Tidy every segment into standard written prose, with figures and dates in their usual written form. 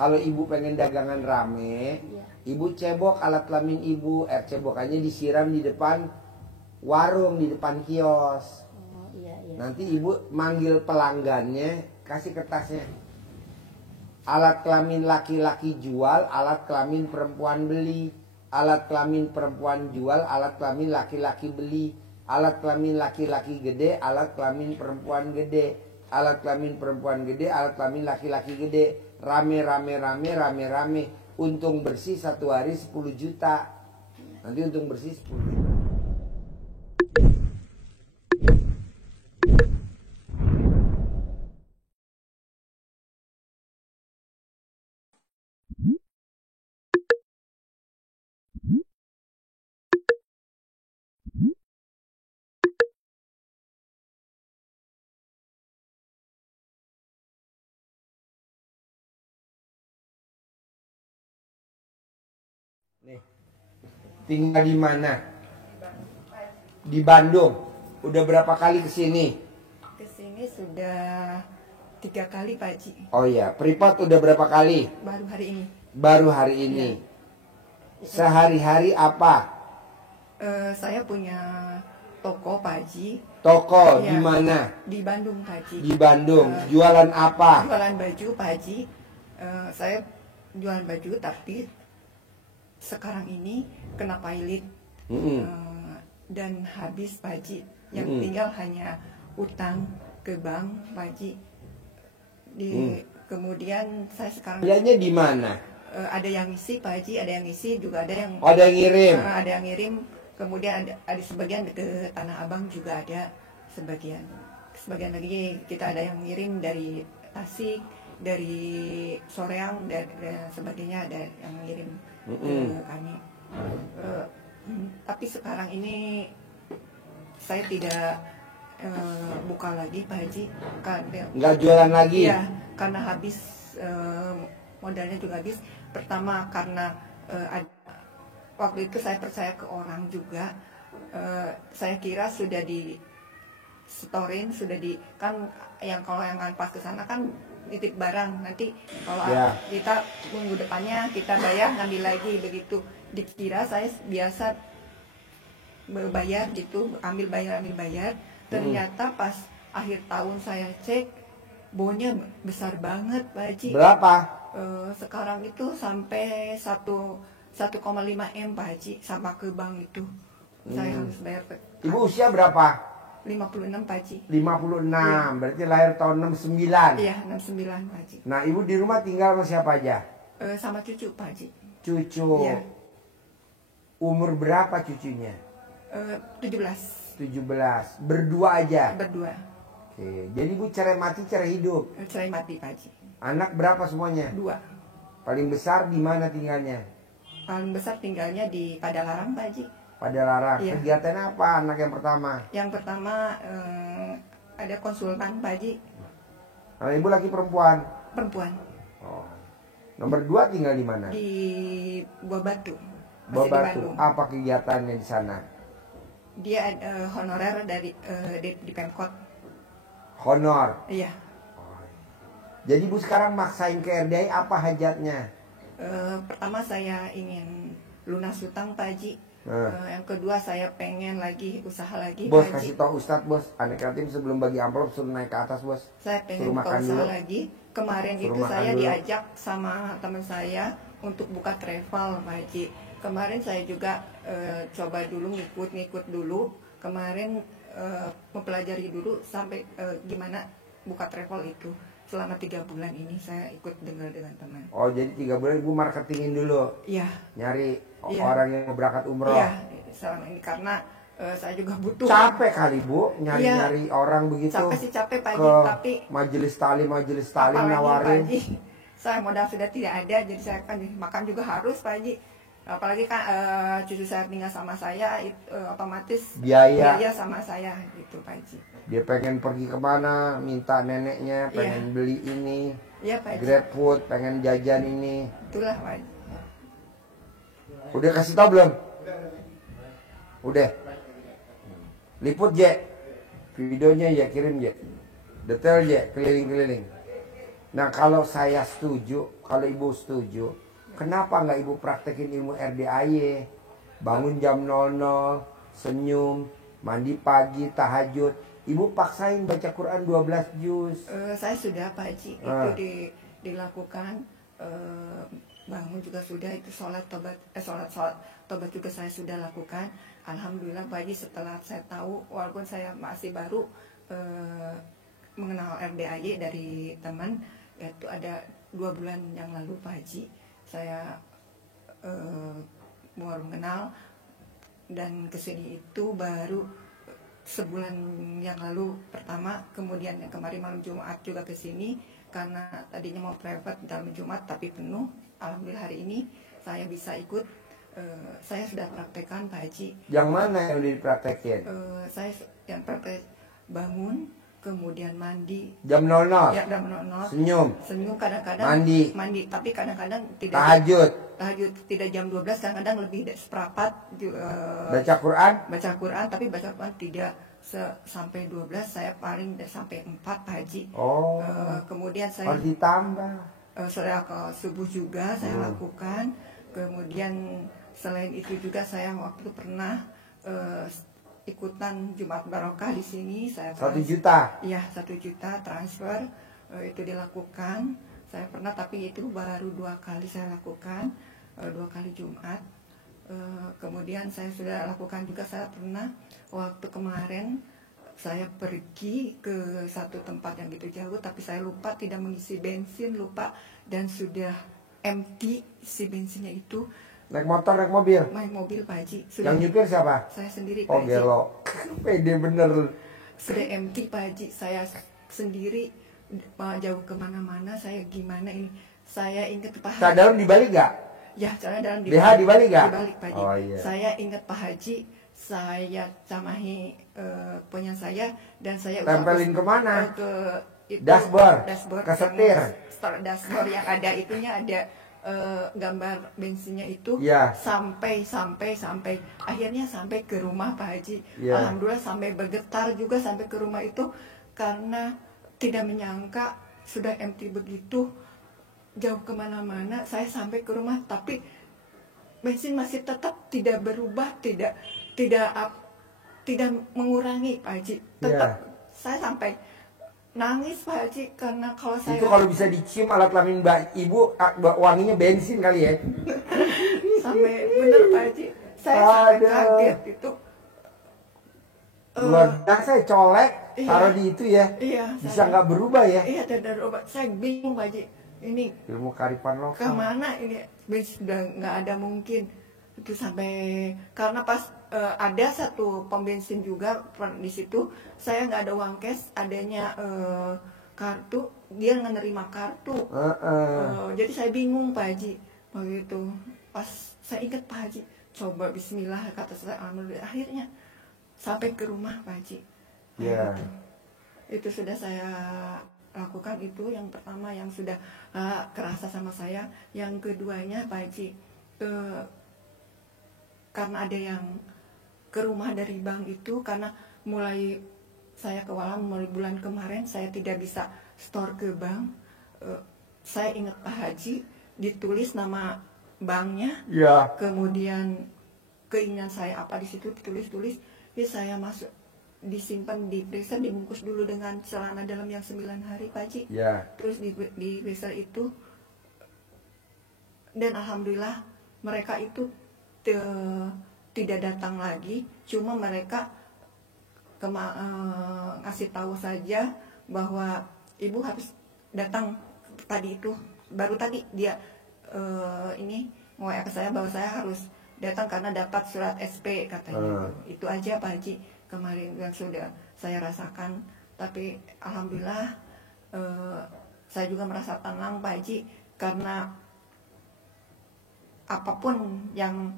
Kalau ibu pengen dagangan rame, ibu cebok alat kelamin ibu, air cebokannya disiram di depan warung, di depan kios. Nanti ibu manggil pelanggannya, kasih kertasnya. Alat kelamin laki-laki jual, alat kelamin perempuan beli. Alat kelamin perempuan jual, alat kelamin laki-laki beli. Alat kelamin laki-laki gede, alat kelamin perempuan gede. Alat kelamin perempuan gede, alat kelamin laki-laki gede. Rame. Untung bersih satu hari 10 juta. Nanti untung bersih 10 juta. Nih, tinggal di mana? Di Bandung. Udah berapa kali kesini? Kesini sudah 3 kali, Pak Haji. Oh iya, Pripat udah berapa kali? Baru hari ini. Baru hari ini. Ya. Sehari-hari apa? Saya punya toko, Pak Haji. Toko ya, di mana? Di Bandung, Pak Haji. Di Bandung. Jualan apa? Jualan baju, Pak Haji. Saya jualan baju, tapi sekarang ini kena pilot dan habis, Pak Haji. Yang tinggal hanya utang ke bank, Pak Haji. Kemudian saya sekarang Belanjanya di mana? Ada yang ngisi, Pak Haji, ada yang ngisi, juga ada yang ngirim. Ada yang ngirim. Kemudian ada sebagian ke Tanah Abang, juga ada sebagian lagi kita ada yang ngirim dari Tasik, dari Soreang, dan sebagainya, ada yang ngirim ke kami. Tapi sekarang ini saya tidak buka lagi, Pak Haji. Nggak jualan lagi? Ya, karena habis, modalnya juga habis. Pertama karena waktu itu saya percaya ke orang juga. Saya kira sudah di storin, sudah kan kalau yang pas ke sana kan titip barang, nanti kalau kita minggu depannya kita bayar, ngambil lagi, begitu. Dikira saya biasa bayar gitu, ambil bayar. Ternyata pas akhir tahun saya cek, bonnya besar banget, Pak Haji. Berapa? Sekarang itu sampai 1,5 M, Pak Haji, sama ke bank itu. Saya harus bayar. Ibu usia berapa? 56, Pak Haji. 56, ya. Berarti lahir tahun 69. Iya, 69, Pak Haji. Nah, ibu di rumah tinggal sama siapa aja? Sama cucu, Pak Haji. Cucu. Iya. Umur berapa cucunya? 17. Berdua aja? Berdua. Oke, jadi ibu cerai mati, cerai hidup? Cerai mati, Pak Haji. Anak berapa semuanya? 2. Paling besar di mana tinggalnya? Paling besar tinggalnya di Padalarang, Pak Haji. Padalarang. Iya. Kegiatan apa anak yang pertama? Yang pertama ada konsultan, Pak Haji. Nah, ibu laki perempuan? Perempuan. Oh. Nomor 2 tinggal di mana? Di Buah Batu. Buah Masih Batu. di Bandung. Apa kegiatannya di sana? Dia honorer di Pemkot. Honor? Iya. Jadi ibu sekarang maksain ke RDI, apa hajatnya? Pertama saya ingin lunas hutang, Pak Haji. Yang kedua saya pengen lagi usaha lagi, Bos, Pak Haji. kasih tau Ustadz, bos. Anak yatim sebelum bagi amplop suruh naik ke atas, bos. Saya pengen buka usaha lagi. Kemarin itu saya diajak sama teman saya untuk buka travel, Pak Haji. Kemarin saya juga coba dulu ngikut dulu. Kemarin mempelajari dulu sampai gimana buka travel itu. Selama 3 bulan ini saya ikut dengar dengan teman. Oh, jadi 3 bulan ibu marketingin dulu? Iya. Nyari orang yang mau berangkat umroh? Iya, selama ini karena saya juga butuh. Capek kali, Bu, nyari-nyari orang begitu. Capek sih, capek, Pak Haji, tapi majelis talim nawarin. Pak Haji, saya modal sudah tidak ada, jadi saya kan makan juga harus, Pak Haji. Apalagi kan cucu saya tinggal sama saya, otomatis biaya sama saya gitu, Pak Haji. Dia pengen pergi kemana, minta neneknya, pengen beli ini, Pak Haji. Grab food, pengen jajan ini. Itulah, Pak Haji. Udah kasih tau belum? Udah. Liput, Je. Videonya ya, kirim, Je. Detail, Je, keliling-keliling. Nah kalau saya setuju, kalau ibu setuju, kenapa nggak ibu praktekin ilmu RDAY? Bangun jam 00, senyum, mandi pagi, tahajud. Ibu paksain baca Quran 12 juz. Saya sudah Pak Haji, itu dilakukan. Bangun juga sudah, itu sholat tobat juga saya sudah lakukan. Alhamdulillah Pak Haji, setelah saya tahu, walaupun saya masih baru mengenal RDAY dari teman, yaitu ada 2 bulan yang lalu Pak Haji, saya baru mengenal, dan kesini itu baru sebulan yang lalu pertama. Kemudian yang kemarin malam Jumat juga kesini, karena tadinya mau private dalam Jumat tapi penuh. Alhamdulillah hari ini saya bisa ikut. Saya sudah praktekkan Pak Haji. Yang mana yang udah dipraktekin? Saya yang praktek bangun, kemudian mandi Jam 00. ya, jam 00, Senyum, kadang-kadang mandi, tapi kadang-kadang tidak tahajud, tidak jam 12, kadang-kadang lebih dari seperempat baca Quran, tapi baca Quran tidak sampai 12, saya paling sampai 4 Pak Haji. Kemudian saya harus ditambah. Setelah ke subuh juga saya lakukan. Kemudian selain itu juga saya waktu itu pernah ikutan Jumat Barokah di sini. Saya 1 juta. Iya, 1 juta transfer, itu dilakukan. Saya pernah, tapi itu baru 2 kali saya lakukan, 2 kali Jumat. Kemudian saya sudah lakukan juga, saya pernah waktu kemarin saya pergi ke satu tempat yang gitu jauh, tapi saya lupa tidak mengisi bensin, dan sudah empty si bensinnya itu. Naik motor, naik mobil? Naik mobil Pak Haji. Yang nyupir siapa? Saya sendiri Pak Oh Haji. gelo. Pede bener. Sudah empty Pak Haji, saya sendiri jauh kemana-mana. Saya gimana ini? Saya ingat Pak Haji. Dalam dibalik gak? Ya, cara dalam BH dibalik gak? Dibalik Pak Haji. Oh, iya. Saya ingat Pak Haji, saya camahi punya saya, dan saya tempelin kemana? Ke itu, dashboard, ke setir. Dashboard yang ada itunya ada gambar bensinnya itu. Ya. sampai akhirnya sampai ke rumah Pak Haji. Ya. Alhamdulillah sampai bergetar juga sampai ke rumah itu, karena tidak menyangka sudah empty begitu, jauh kemana-mana. Saya sampai ke rumah tapi bensin masih tetap tidak berubah, tidak mengurangi Pak Haji, tetap. Saya sampai nangis Pak Haji, karena kalau saya itu kalau bisa dicium alat kelamin mbak ibu, wanginya bensin kali ya. Sampai bener Pak Haji, saya sampai kaget itu. Luar biasa, colek taruh di itu ya. Iya, bisa nggak berubah ya? Iya, tidak berubah. Saya bingung Pak Haji, ini ilmu kearifan lokal kemana ini? Bensin sudah nggak ada mungkin. Itu sampai, karena pas ada satu pom bensin juga di situ, saya nggak ada uang cash, adanya kartu, dia nggak nerima kartu. Jadi saya bingung Pak Haji begitu. Pas saya ingat Pak Haji, coba Bismillah kata saya, alhamdulillah akhirnya sampai ke rumah Pak Haji. Itu sudah saya lakukan. Itu yang pertama yang sudah kerasa sama saya. Yang keduanya Pak Haji, karena ada yang ke rumah dari bank itu, karena mulai saya kewalan mulai bulan kemarin saya tidak bisa store ke bank. Saya ingat Pak Haji, ditulis nama banknya, kemudian keinginan saya apa di situ ditulis, saya masuk, disimpan di freezer, dibungkus dulu dengan celana dalam yang 9 hari Pak Haji. Terus di freezer itu, dan alhamdulillah mereka itu tidak datang lagi, cuma mereka ngasih tahu saja bahwa ibu harus datang tadi itu, baru tadi dia ini nge-WA ke saya bahwa saya harus datang karena dapat surat SP katanya. Itu aja Pak Haji kemarin yang sudah saya rasakan. Tapi alhamdulillah saya juga merasa tenang Pak Haji, karena apapun yang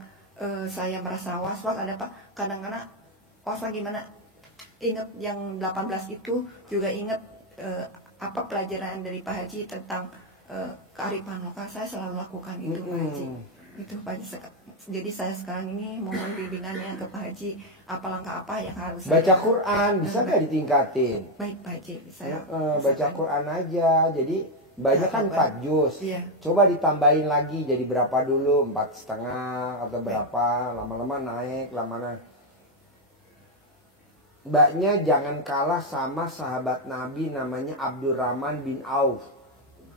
saya merasa was-was, ada Pak, kadang-kadang was-was gimana, ingat yang 18 itu juga ingat apa pelajaran dari Pak Haji tentang kearifan lokal, saya selalu lakukan itu Pak Haji. Itu Pak Haji. Jadi saya sekarang ini mohon bimbingannya ke Pak Haji, apa langkah apa yang harus baca Quran bisa nggak ditingkatin? Baik Pak Haji, saya baca Quran aja. Jadi Banyak kan 4 juz. Iya. Coba ditambahin lagi jadi berapa dulu? 4,5 atau berapa? Lama-lama naik, lama-lama. Mbaknya jangan kalah sama sahabat Nabi namanya Abdurrahman bin Auf.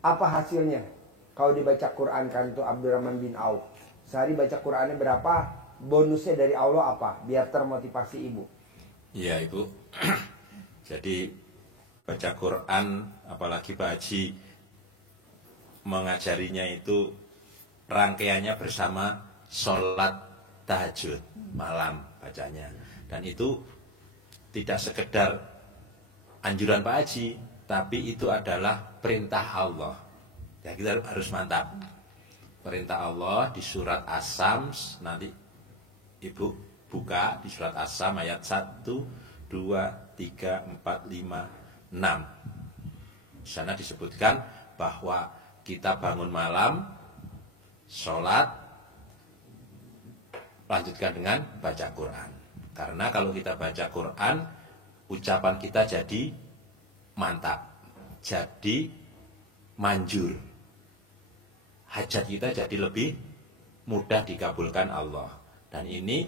Apa hasilnya? Kalau dibaca Quran kan tuh Abdurrahman bin Auf. Sehari baca Qurannya berapa? Bonusnya dari Allah apa? Biar termotivasi ibu. Iya ibu. Jadi baca Quran, apalagi Pak Haji mengajarinya itu rangkaiannya bersama sholat tahajud malam bacanya. Dan itu tidak sekedar anjuran Pak Haji, tapi itu adalah perintah Allah. Ya kita harus mantap. Perintah Allah di surat As-Sams, nanti ibu buka di surat As-Sam ayat 1, 2, 3, 4, 5, 6. Di sana disebutkan bahwa kita bangun malam, sholat, lanjutkan dengan baca Quran. Karena kalau kita baca Quran, ucapan kita jadi mantap, jadi manjur. Hajat kita jadi lebih mudah dikabulkan Allah. Dan ini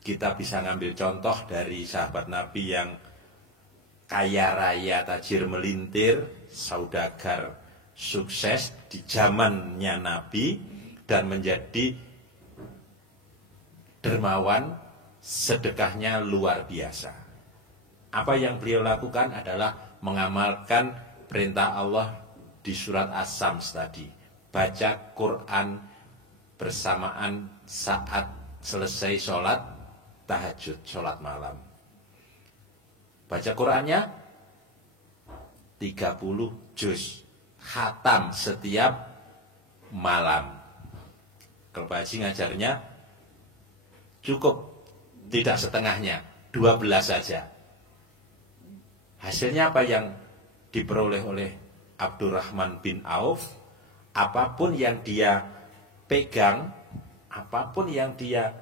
kita bisa ngambil contoh dari sahabat Nabi yang kaya raya, tajir melintir, saudagar sukses di zamannya Nabi dan menjadi dermawan, sedekahnya luar biasa. Apa yang beliau lakukan adalah mengamalkan perintah Allah di surat As-Sams tadi. Baca Quran bersamaan saat selesai sholat tahajud, sholat malam. Baca Qurannya 30 juz, khatam setiap malam. Kalau Pak Haji ngajarnya cukup, tidak setengahnya, 12 saja. Hasilnya apa yang diperoleh oleh Abdurrahman bin Auf? Apapun yang dia pegang, apapun yang dia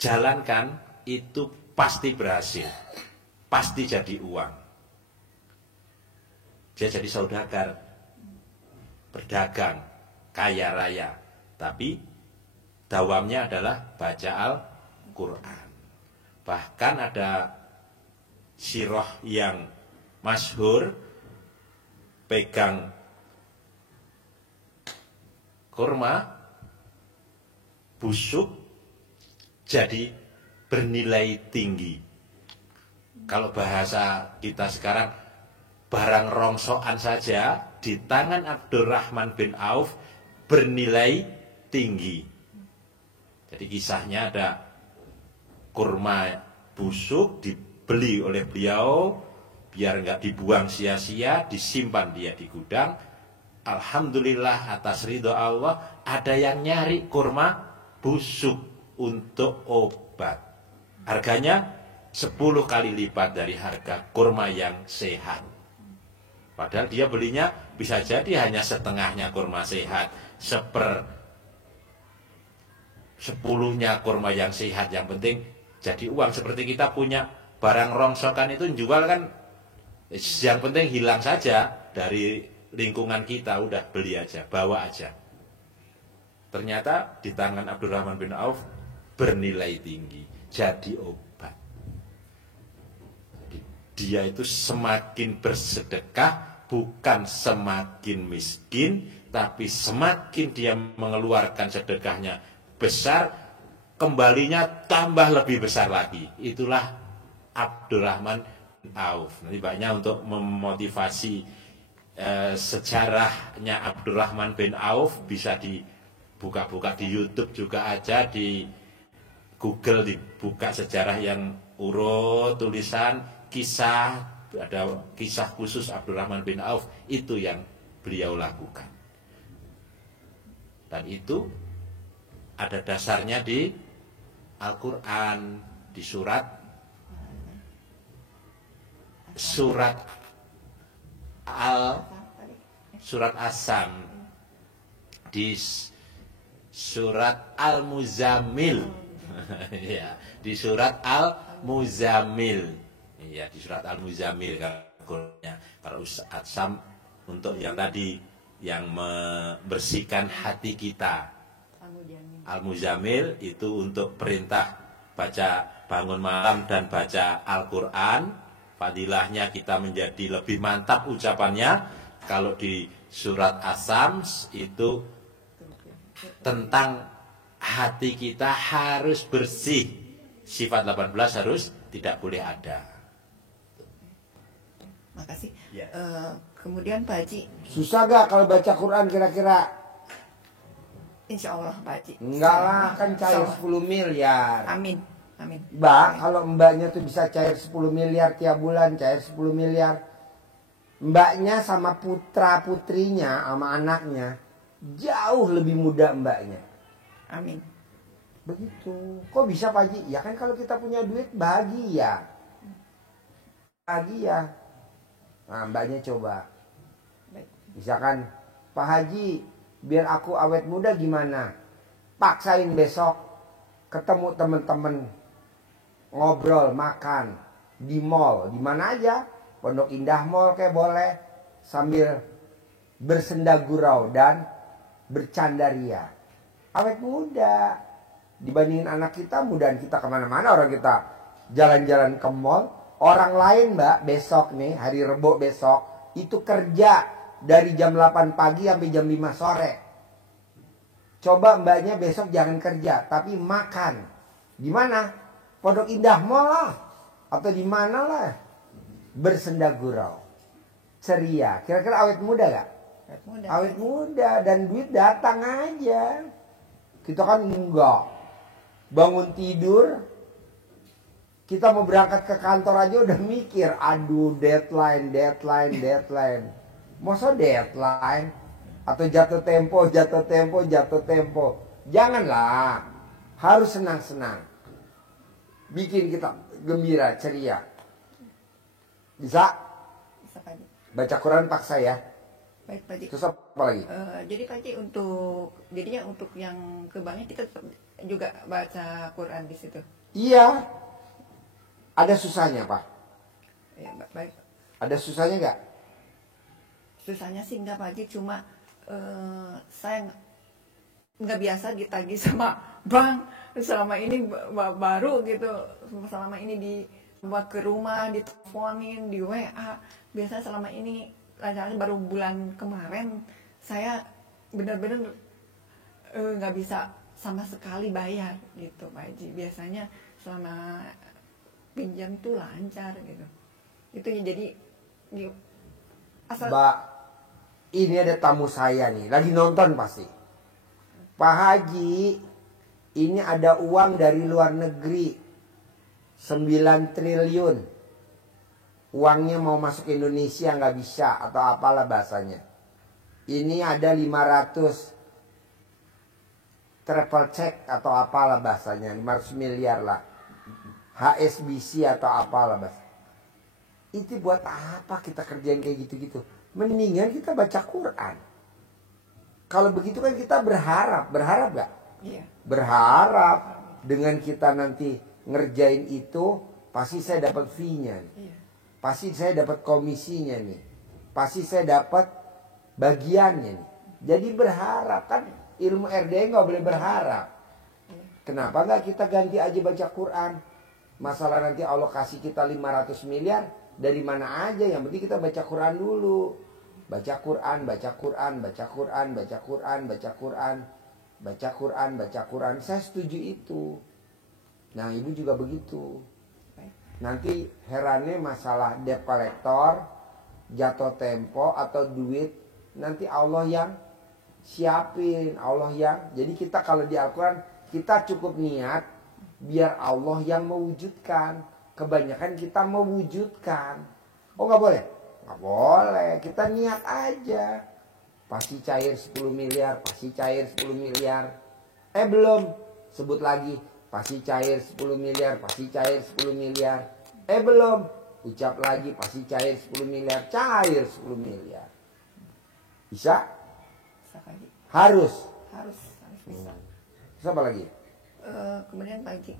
jalankan, itu pasti berhasil, pasti jadi uang. Dia jadi saudagar, berdagang, kaya raya, tapi dawamnya adalah baca Al-Quran. Bahkan ada sirah yang masyhur, pegang kurma busuk jadi bernilai tinggi. Kalau bahasa kita sekarang, barang rongsokan saja di tangan Abdurrahman bin Auf bernilai tinggi. Jadi kisahnya ada kurma busuk dibeli oleh beliau biar nggak dibuang sia-sia, disimpan dia di gudang. Alhamdulillah atas ridho Allah ada yang nyari kurma busuk untuk obat. Harganya 10 kali lipat dari harga kurma yang sehat. Padahal dia belinya bisa jadi hanya setengahnya kurma sehat, 1/10 kurma yang sehat. Yang penting jadi uang. Seperti kita punya barang rongsokan itu jual kan, yang penting hilang saja dari lingkungan kita, udah beli aja, bawa aja. Ternyata di tangan Abdurrahman bin Auf bernilai tinggi, jadi obat. Dia itu semakin bersedekah, bukan semakin miskin, tapi semakin dia mengeluarkan sedekahnya besar, kembalinya tambah lebih besar lagi. Itulah Abdurrahman bin Auf. Nanti banyak untuk memotivasi sejarahnya Abdurrahman bin Auf, bisa dibuka-buka di YouTube juga aja, di Google dibuka sejarah yang urut, tulisan, kisah, ada kisah khusus Abdurrahman bin Auf, itu yang beliau lakukan. Dan itu ada dasarnya di Al-Quran, di surat As-Sam, di surat Al-Muzammil. Ya, di surat Al-Muzammil. Iya, di surat Al-Muzammil kalau As-Sam untuk yang tadi, yang membersihkan hati kita. Al-Muzamil itu untuk perintah baca bangun malam dan baca Al-Quran. Fadilahnya kita menjadi lebih mantap ucapannya. Kalau di surat As-Sams itu tentang hati kita harus bersih. Sifat 18 harus tidak boleh ada. Makasih. Ya. Kemudian Pak Haji, Susah gak kalau baca Quran kira-kira? insya Allah Pak Haji. Enggak lah, kan cair Insya 10 miliar. Allah. Amin. Amin. Mbak, Amin. kalau mbaknya tuh bisa cair 10 miliar tiap bulan, cair 10 miliar. Mbaknya sama putra putrinya, sama anaknya, jauh lebih muda mbaknya. Amin. Begitu. Kok bisa Pak Haji? Ya kan kalau kita punya duit, bahagia. Bahagia. Nah, mbaknya coba. Baik. Misalkan, Pak Haji, biar aku awet muda gimana? Paksain besok ketemu temen-temen, ngobrol, makan di mall, di mana aja, Pondok Indah Mall kayak boleh, sambil bersenda gurau dan bercandaria. Awet muda. Dibandingin anak kita, mudahan kita kemana-mana, orang kita jalan-jalan ke mall. Orang lain mbak, besok nih, hari Rebo besok, itu kerja dari jam 8 pagi sampai jam 5 sore. Coba mbaknya besok jangan kerja, tapi makan. Di mana? Pondok Indah Mall lah. Atau di mana lah. Bersenda gurau. Ceria. Kira-kira awet muda gak? Awet muda. Awet muda. Dan duit datang aja. Kita kan enggak. Bangun tidur, kita mau berangkat ke kantor aja udah mikir, aduh deadline. Masa deadline? Atau jatuh tempo. Janganlah. Harus senang-senang. Bikin kita gembira, ceria. Bisa? Bisa Pak Haji. Baca Quran paksa ya. Baik Pak Haji. Terus apa lagi? Jadi Pak Haji jadinya untuk yang kebanyakan kita tetap juga baca Quran di situ. Iya. Ada susahnya Pak? Ya, baik. Ada susahnya nggak? Susahnya sih enggak Pak Haji, cuma saya nggak biasa ditagih sama bank selama ini baru gitu, selama ini dibuat ke rumah, diteleponin, di WA. Biasanya selama ini baru bulan kemarin saya benar-benar nggak bisa sama sekali bayar gitu Pak Haji. Biasanya selama pinjam tuh lancar gitu. Itu jadi asal. Mbak, ini ada tamu saya nih, lagi nonton pasti. Pak Haji, ini ada uang dari luar negeri 9 triliun. Uangnya mau masuk ke Indonesia nggak bisa atau apalah bahasanya. Ini ada 500 travel check atau apalah bahasanya, 500 miliar lah. HSBC atau apalah bahasa. Itu buat apa kita kerjain kayak gitu-gitu? Mendingan kita baca Quran. Kalau begitu kan kita berharap gak? Iya. Berharap dengan kita nanti ngerjain itu, pasti saya dapat fee-nya nih. Iya. Pasti saya dapat komisinya nih. Pasti saya dapat bagiannya nih. Jadi berharap kan, ilmu RD nggak boleh berharap. Kenapa nggak kita ganti aja baca Quran? Masalah nanti Allah kasih kita 500 miliar, dari mana aja, yang penting kita baca Quran dulu. Baca Quran. Saya setuju itu. Nah, ibu juga begitu. Nanti herannya masalah debt collector, jatuh tempo atau duit, nanti Allah yang siapin, Allah yang. Jadi kita kalau di Al-Quran, kita cukup niat biar Allah yang mewujudkan. Kebanyakan kita mewujudkan. Oh nggak boleh? Nggak boleh, kita niat aja. Pasti cair 10 miliar, pasti cair 10 miliar. Belum, sebut lagi. Pasti cair 10 miliar, pasti cair 10 miliar. Belum, ucap lagi, pasti cair 10 miliar, cair 10 miliar. Bisa? Bisa Pak Haji. Harus. Harus bisa. Terus apa lagi? Kemudian Pak Haji,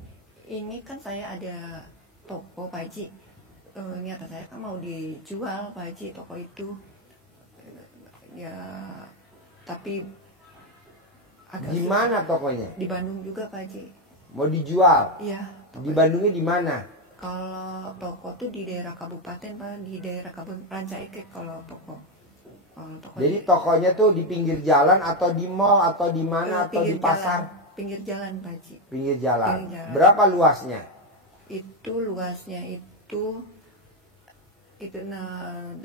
ini kan saya ada toko Pak Haji. Niatan saya kan mau dijual Pak Haji toko itu. Ya, tapi agak Di susah. mana tokonya? Di Bandung juga Pak Haji. Mau dijual? Iya. Di Bandungnya di mana? Kalau toko tuh di daerah kabupaten Pak, di daerah Ranca Ekek kalau toko. Kalau toko Jadi tokonya tuh di pinggir jalan atau di mall atau di mana atau di pinggir pasar? jalan, pinggir jalan Pak Haji. Pinggir jalan. Pinggir jalan. Berapa luasnya? Itu luasnya itu 8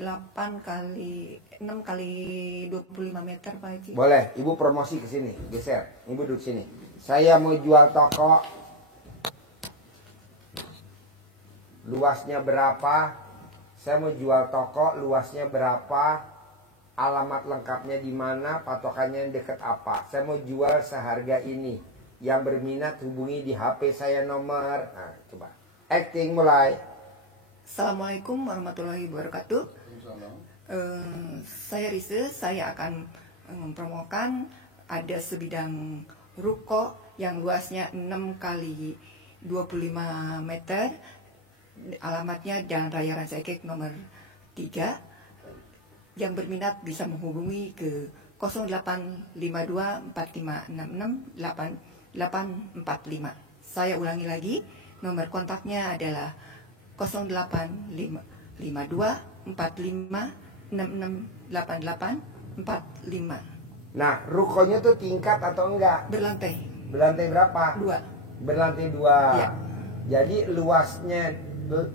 kali 6 kali 25 meter Pak Haji. Boleh, Ibu promosi ke sini, geser. Ibu duduk sini. Saya mau jual toko. Luasnya berapa? Saya mau jual toko, luasnya berapa? Alamat lengkapnya di mana? Patokannya yang dekat apa? Saya mau jual seharga ini. Yang berminat hubungi di HP saya nomor. Nah, coba. Acting mulai. Assalamualaikum warahmatullahi wabarakatuh. Saya Rise, saya akan mempromokan ada sebidang ruko yang luasnya 6 kali 25 meter. Alamatnya Jalan Raya Ranca Ekek nomor 3. Yang berminat bisa menghubungi ke 085245668845. Saya ulangi lagi, nomor kontaknya adalah 085245668845. Nah, rukonya tuh tingkat atau enggak? Berlantai Berlantai berapa? 2. Berlantai 2. Iya. Jadi luasnya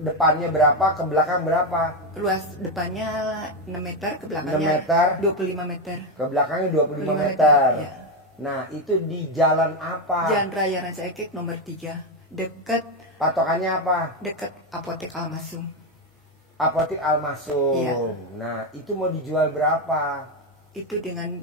depannya berapa, ke belakang berapa? Luas depannya 6 meter, ke 6 belakangnya meter. 25 meter. Ke belakangnya 25 25 meter. ya. Nah, itu di jalan apa? Jalan Raya Ranca Ekek nomor 3. Dekat Patokannya apa? Apotek Almasum. Apotek Almasum. Iya. Nah, itu mau dijual berapa? Itu dengan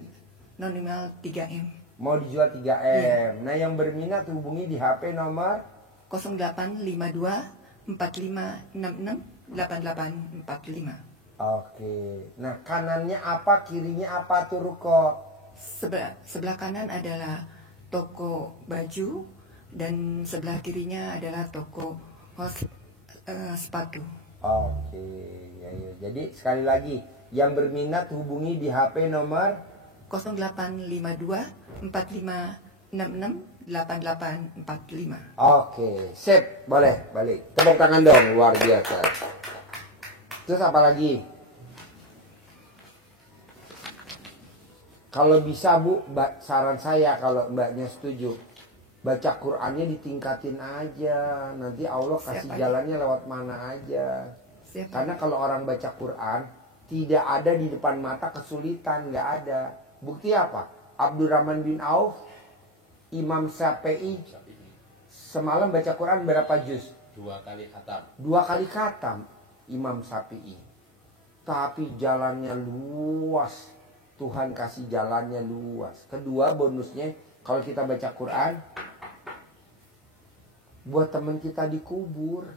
nominal 3M. Mau dijual 3M. Iya. Nah, yang berminat hubungi di HP nomor 085245668845. Oke. Nah, kanannya apa, kirinya apa tuh ruko? Sebelah kanan adalah toko baju dan sebelah kirinya adalah toko sepatu. Oke, ya, ya. Jadi sekali lagi, yang berminat hubungi di HP nomor 085245668845. Oke, sip, boleh balik. Tepuk tangan dong, luar biasa. Terus apa lagi? Kalau bisa Bu, saran saya kalau Mbaknya setuju, baca Qur'annya ditingkatin aja. Nanti Allah kasih Siap, jalannya lewat mana aja. Siap. Karena kalau orang baca Quran, tidak ada di depan mata kesulitan, nggak ada. Bukti apa? Abdurrahman bin Auf, Imam Syafi'i, semalam baca Quran berapa juz? 2 kali khatam. 2 kali khatam Imam Syafi'i. Tapi jalannya luas. Tuhan kasih jalannya luas. Kedua bonusnya, kalau kita baca Quran, buat teman kita dikubur.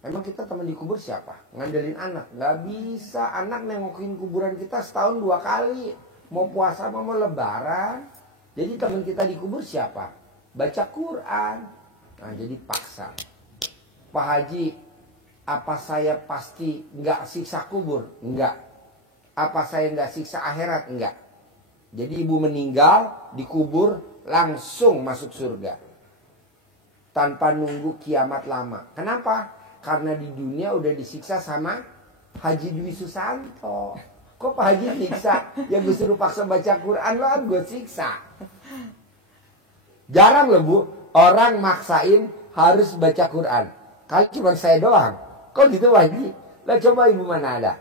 Emang kita teman dikubur siapa? Ngandelin anak? Nggak bisa. Anak nengokin kuburan kita setahun 2 kali. Mau puasa mau lebaran. Jadi teman kita dikubur siapa? Baca Quran. Nah, jadi paksa. Pak Haji, apa saya pasti nggak siksa kubur? Enggak. Apa saya nggak siksa akhirat? Enggak. Jadi ibu meninggal, dikubur, langsung masuk surga. Tanpa nunggu kiamat lama. Kenapa? Karena di dunia udah disiksa sama Haji Dwi Susanto. Kok Pak Haji siksa? Ya gue suruh paksa baca Quran, lo gue siksa. Jarang loh Bu, orang maksain harus baca Quran. Kali cuma saya doang. Kok gitu Pak Haji? Lah coba ibu mana ada?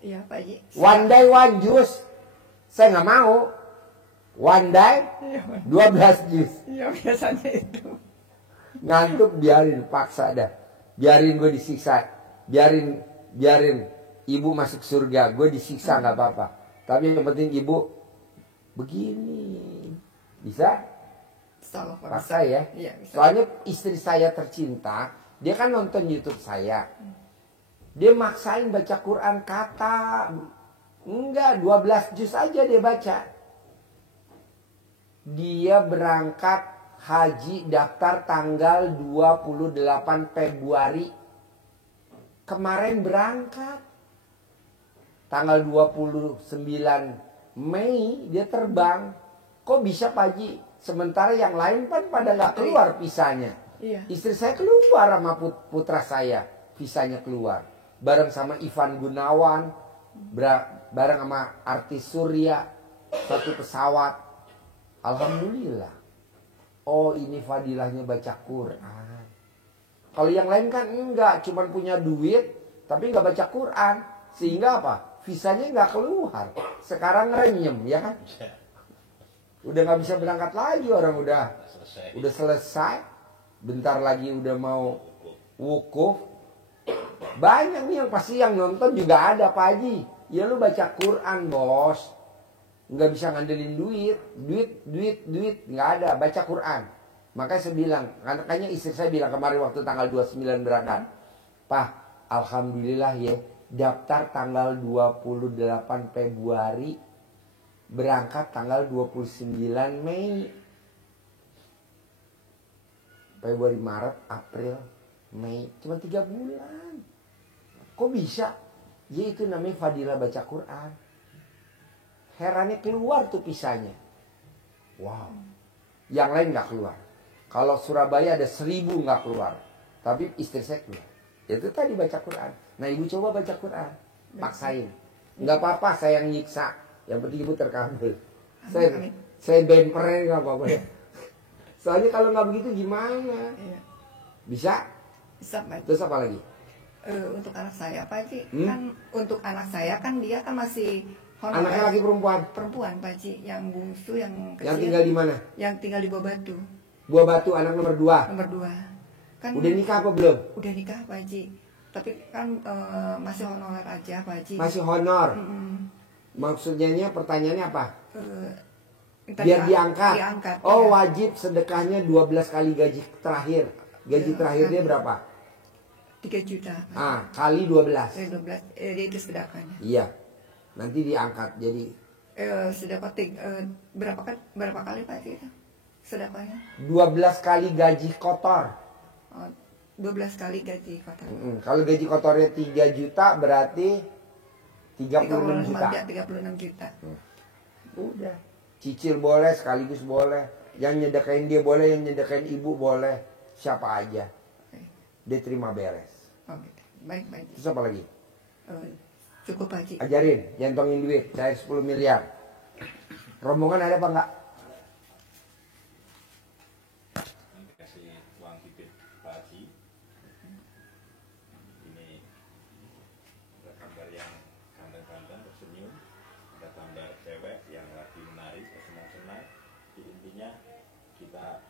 Iya Pak Haji. One day one juice. Saya nggak mau. One day 12 jus. Iya biasanya itu. Ngantuk biarin, paksa dah. Biarin gue disiksa. Biarin ibu masuk surga. Gue disiksa nggak apa-apa. Tapi yang penting ibu begini. Bisa? Paksa ya. Iya, bisa. Soalnya istri saya tercinta, dia kan nonton YouTube saya. Dia maksain baca Quran kata. Enggak, 12 juz aja dia baca. Dia berangkat haji daftar tanggal 28 Februari. Kemarin berangkat. tanggal 29 Mei dia terbang. Kok bisa Pak Haji? Sementara yang lain kan pada nggak keluar visanya. Iya. Istri saya keluar sama putra saya, visanya keluar. Bareng sama Ivan Gunawan, bareng sama artis Surya, satu pesawat. Alhamdulillah. Oh ini fadilahnya baca Quran. Kalau yang lain kan enggak, cuman punya duit, tapi nggak baca Quran. Sehingga apa? Visanya nggak keluar. Sekarang renyem, ya kan? Udah nggak bisa berangkat lagi, orang udah selesai. Bentar lagi udah mau wukuf. Banyak nih yang pasti yang nonton juga ada Pak Haji. Ya lu baca Quran bos. Nggak bisa ngandelin duit. Nggak ada, baca Quran. Makanya saya bilang, makanya istri saya bilang kemarin waktu tanggal 29 berangkat. Pak, alhamdulillah ya, daftar tanggal 28 Februari, berangkat tanggal 29 Mei. Februari, Maret, April, Mei, cuma 3 bulan. Kok bisa? Ya itu namanya fadilah baca Quran. Herannya keluar tuh pisahnya. Wow. Yang lain nggak keluar. Kalau Surabaya ada 1000 nggak keluar. Tapi istri saya keluar. Itu tadi baca Quran. Nah ibu coba baca Quran. Paksain. Nggak apa-apa saya yang nyiksa. Yang penting ibu terkabul. Saya bempernya nggak apa-apa ya. Soalnya kalau nggak begitu gimana? Bisa? Bisa, Pak. Terus apa lagi? Untuk anak saya Pak Haji, kan untuk anak saya kan dia kan masih honorer. Anaknya lagi perempuan? Perempuan Pak Haji, yang bungsu, yang kecil. Yang tinggal di mana? Yang tinggal di Buah Batu. Buah Batu, anak nomor 2. Nomor 2. Kan Udah nikah apa belum? Udah nikah Pak Haji. Tapi kan masih honorer aja Pak Haji. Masih honor. Maksudnya pertanyaannya apa? Biar diangkat. Oh ya. Wajib sedekahnya 12 kali gaji terakhir. Gaji terakhir dia berapa? 3 juta. Kali 12. 12. Dia itu sedekahnya. Iya. Nanti diangkat jadi. Sedekah berapa kali Pak itu? Sedekahnya? 12 kali gaji kotor. 12 kali gaji kotor. Kalau gaji kotornya 3 juta berarti 36 juta. 36 juta. Udah. Cicil boleh, sekaligus boleh. Yang nyedekain dia boleh, yang nyedekain ibu boleh. Siapa aja. Dia terima beres. Oh, gitu. Baik. Terus apa lagi? Cukup Haji. Ajarin, nyentongin duit, cair 10 miliar. Rombongan ada apa enggak? Kasih uang titip Pak Haji. Ini ada gambar yang ganteng-ganteng tersenyum, ada gambar cewek yang lagi menari, senang-senang. Intinya kita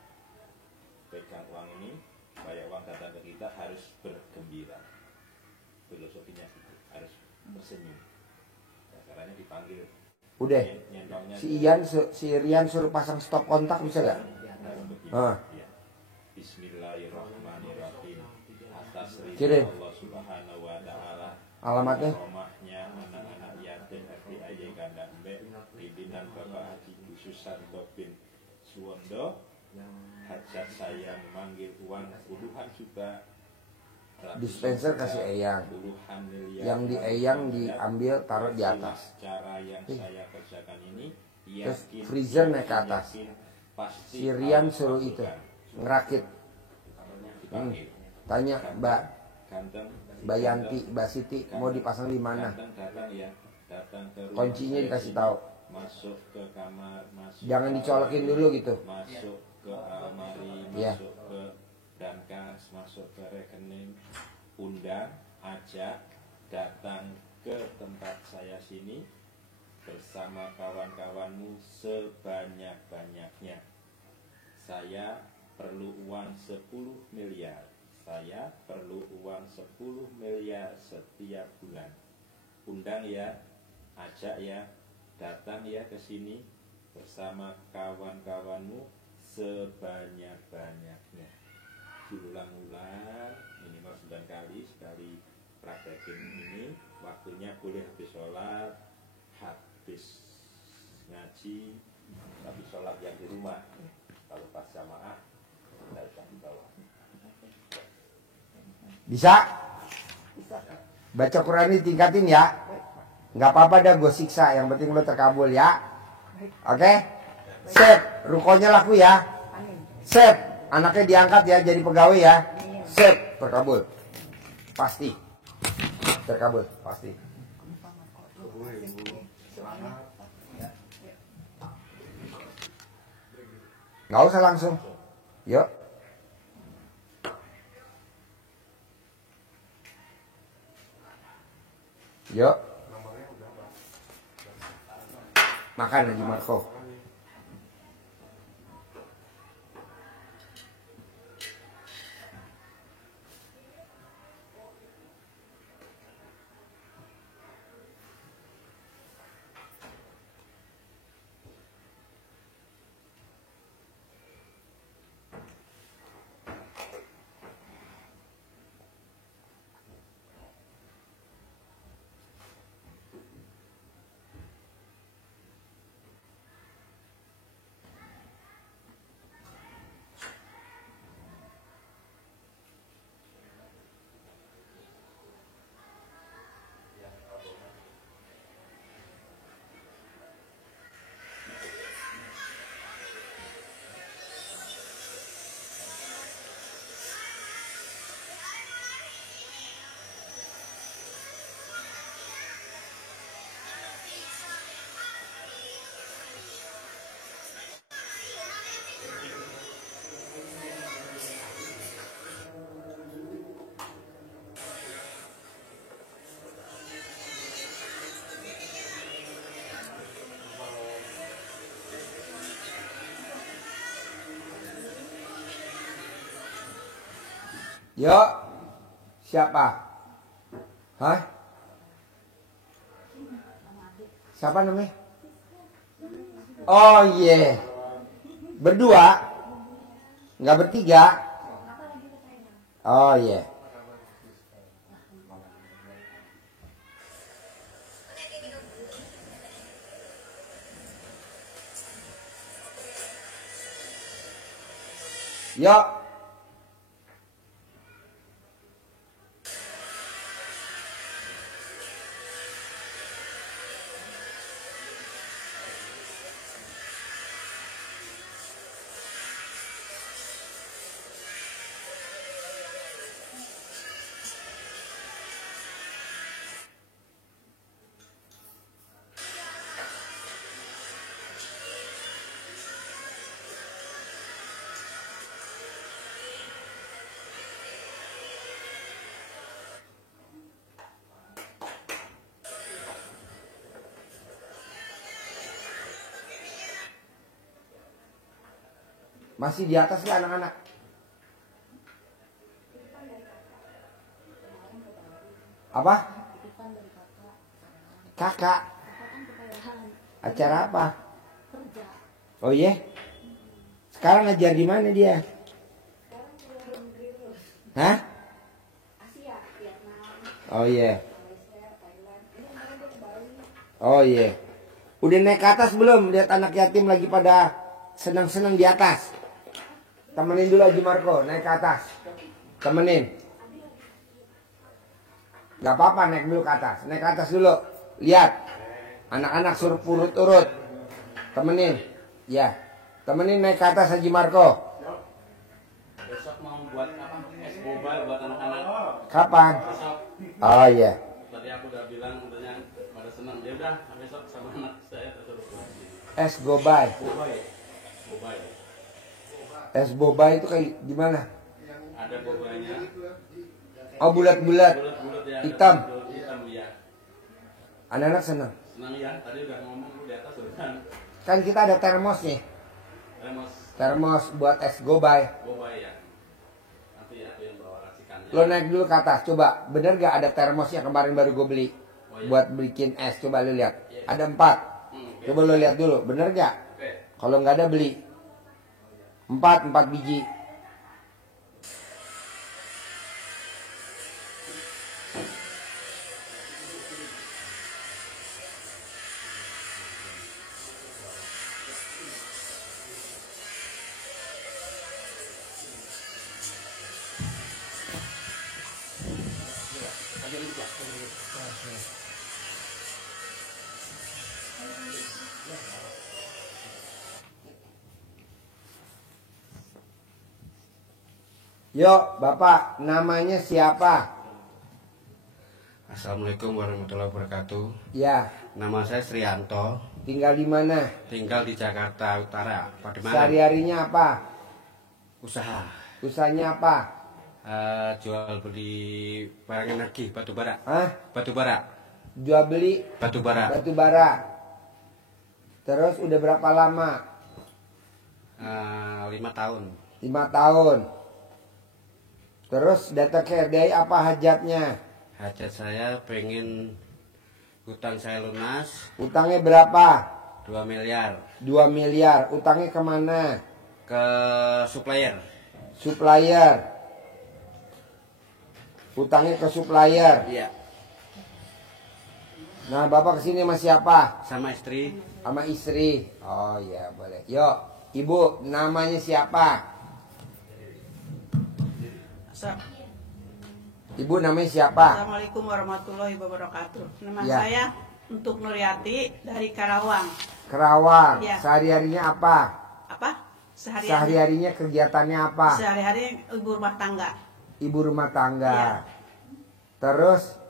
pegang uang ini supaya uang datang ke kita harus bergembira. Filosofinya gitu, harus tersenyum. Nah, caranya dipanggil. Udah. Si Rian suruh pasang stop kontak bisa gak? Bismillahirrahmanirrahim. Atas Kirim. Allah Subhanahu wa taala. Alamatnya? Rumahnya anak-anak yatim FDIY Kandang Mbek, pimpinan Bapak Haji Khususan Bin Suwondo. Hajat saya memanggil uang puluhan juta. Dispenser kasih eyang. Puluhan miliar. Yang di eyang diambil taruh di atas. Cara yang saya kerjakan ini, Terus freezer naik ke atas. Si Rian suruh itu ngerakit. Tanya Mbak Yanti, Mbak Siti mau dipasang di mana? Kuncinya dikasih tahu. Masuk ke kamar, Jangan dicolokin dulu gitu. Masuk ke almari, Ya. masuk ke brankas, masuk ke rekening, undang, ajak, datang ke tempat saya sini bersama kawan-kawanmu sebanyak-banyaknya. Saya perlu uang 10 miliar. Saya perlu uang 10 miliar setiap bulan. Undang ya, ajak ya, datang ya ke sini bersama kawan-kawanmu sebanyak-banyaknya. Diulang-ulang minimal 9 kali. Sekali praktekin ini, waktunya boleh habis sholat, habis ngaji, habis sholat yang di rumah. Kalau pas jamaah, kita bisa di bawah. Bisa? Baca Quran ini tingkatin ya. Nggak apa-apa dah gue siksa, yang penting lo terkabul ya. Oke? Sip, rukonya laku ya. Sip, anaknya diangkat ya jadi pegawai ya. Sip, terkabul. Pasti. Terkabul, pasti. Nggak usah langsung. Yuk. Yuk. Makan Haji Marco. Yuk. Siapa? Hah? Siapa namanya? Oh iya. Berdua? Nggak bertiga? Oh iya. Yuk. Masih di atas ya anak-anak? Apa? Kakak. Acara apa? Oh iya? Sekarang ngajar di mana dia? Hah? Oh iya. Oh iya. Udah naik ke atas belum? Lihat anak yatim lagi pada senang-senang di atas. Temenin dulu Haji Marco, naik ke atas. Temenin. Gak apa-apa naik dulu ke atas. Naik ke atas dulu. Lihat. Anak-anak suruh urut-urut. Temenin. Ya. Temenin naik ke atas Haji Marco. Besok mau buat apa? Es boba buat anak-anak. Kapan? Besok. Oh iya. Tadi aku udah bilang katanya pada senang. Ya udah besok sama anak saya terus buat. Es gobay. Boba ya. Boba ya. Es boba itu kayak gimana? Ada bobanya. Oh bulat-bulat. Bulat-bulat ya. Hitam. Hitam ya. Anak-anak senang. Senang ya. Tadi udah ngomong di atas udah kan. Kan kita ada termos nih. Remos Termos buat es gobay. boba ya. Nanti aku yang bawa racikannya. Lo naik dulu ke atas. Coba bener gak ada termos yang kemarin baru gue beli? Oh, iya. Buat bikin es. Coba lo lihat. Iya. Ada 4. Oke. Coba lo lihat dulu. Bener gak? Oke. Kalau nggak ada beli. 4 biji. Yuk, Bapak, namanya siapa? Assalamualaikum warahmatullahi wabarakatuh. Ya, Nama saya Srianto, tinggal di mana? tinggal di Jakarta Utara, Pademangan. Sehari-harinya apa? Usaha, Usahanya apa? jual beli barang energi, batu bara. Hah? Batu bara, Jual beli batu bara. batu bara. Terus udah berapa lama? 5 tahun. 5 tahun. Terus datang ke RDI apa hajatnya? Hajat saya pengen hutang saya lunas Utangnya berapa? 2 miliar 2 miliar. Utangnya kemana? ke supplier. Supplier. Utangnya ke supplier. Iya, Nah, Bapak kesini sama siapa? sama istri. Sama istri. Oh iya, boleh. Yuk, Ibu, namanya siapa? Ibu namanya siapa? Assalamualaikum warahmatullahi wabarakatuh. Nama Ya. saya untuk Nuryati dari Karawang. Kerawang. Ya. Sehari-harinya apa? Apa? Sehari-hari. Sehari-harinya kegiatannya apa? Sehari-hari ibu rumah tangga. Ibu rumah tangga. Ya. Terus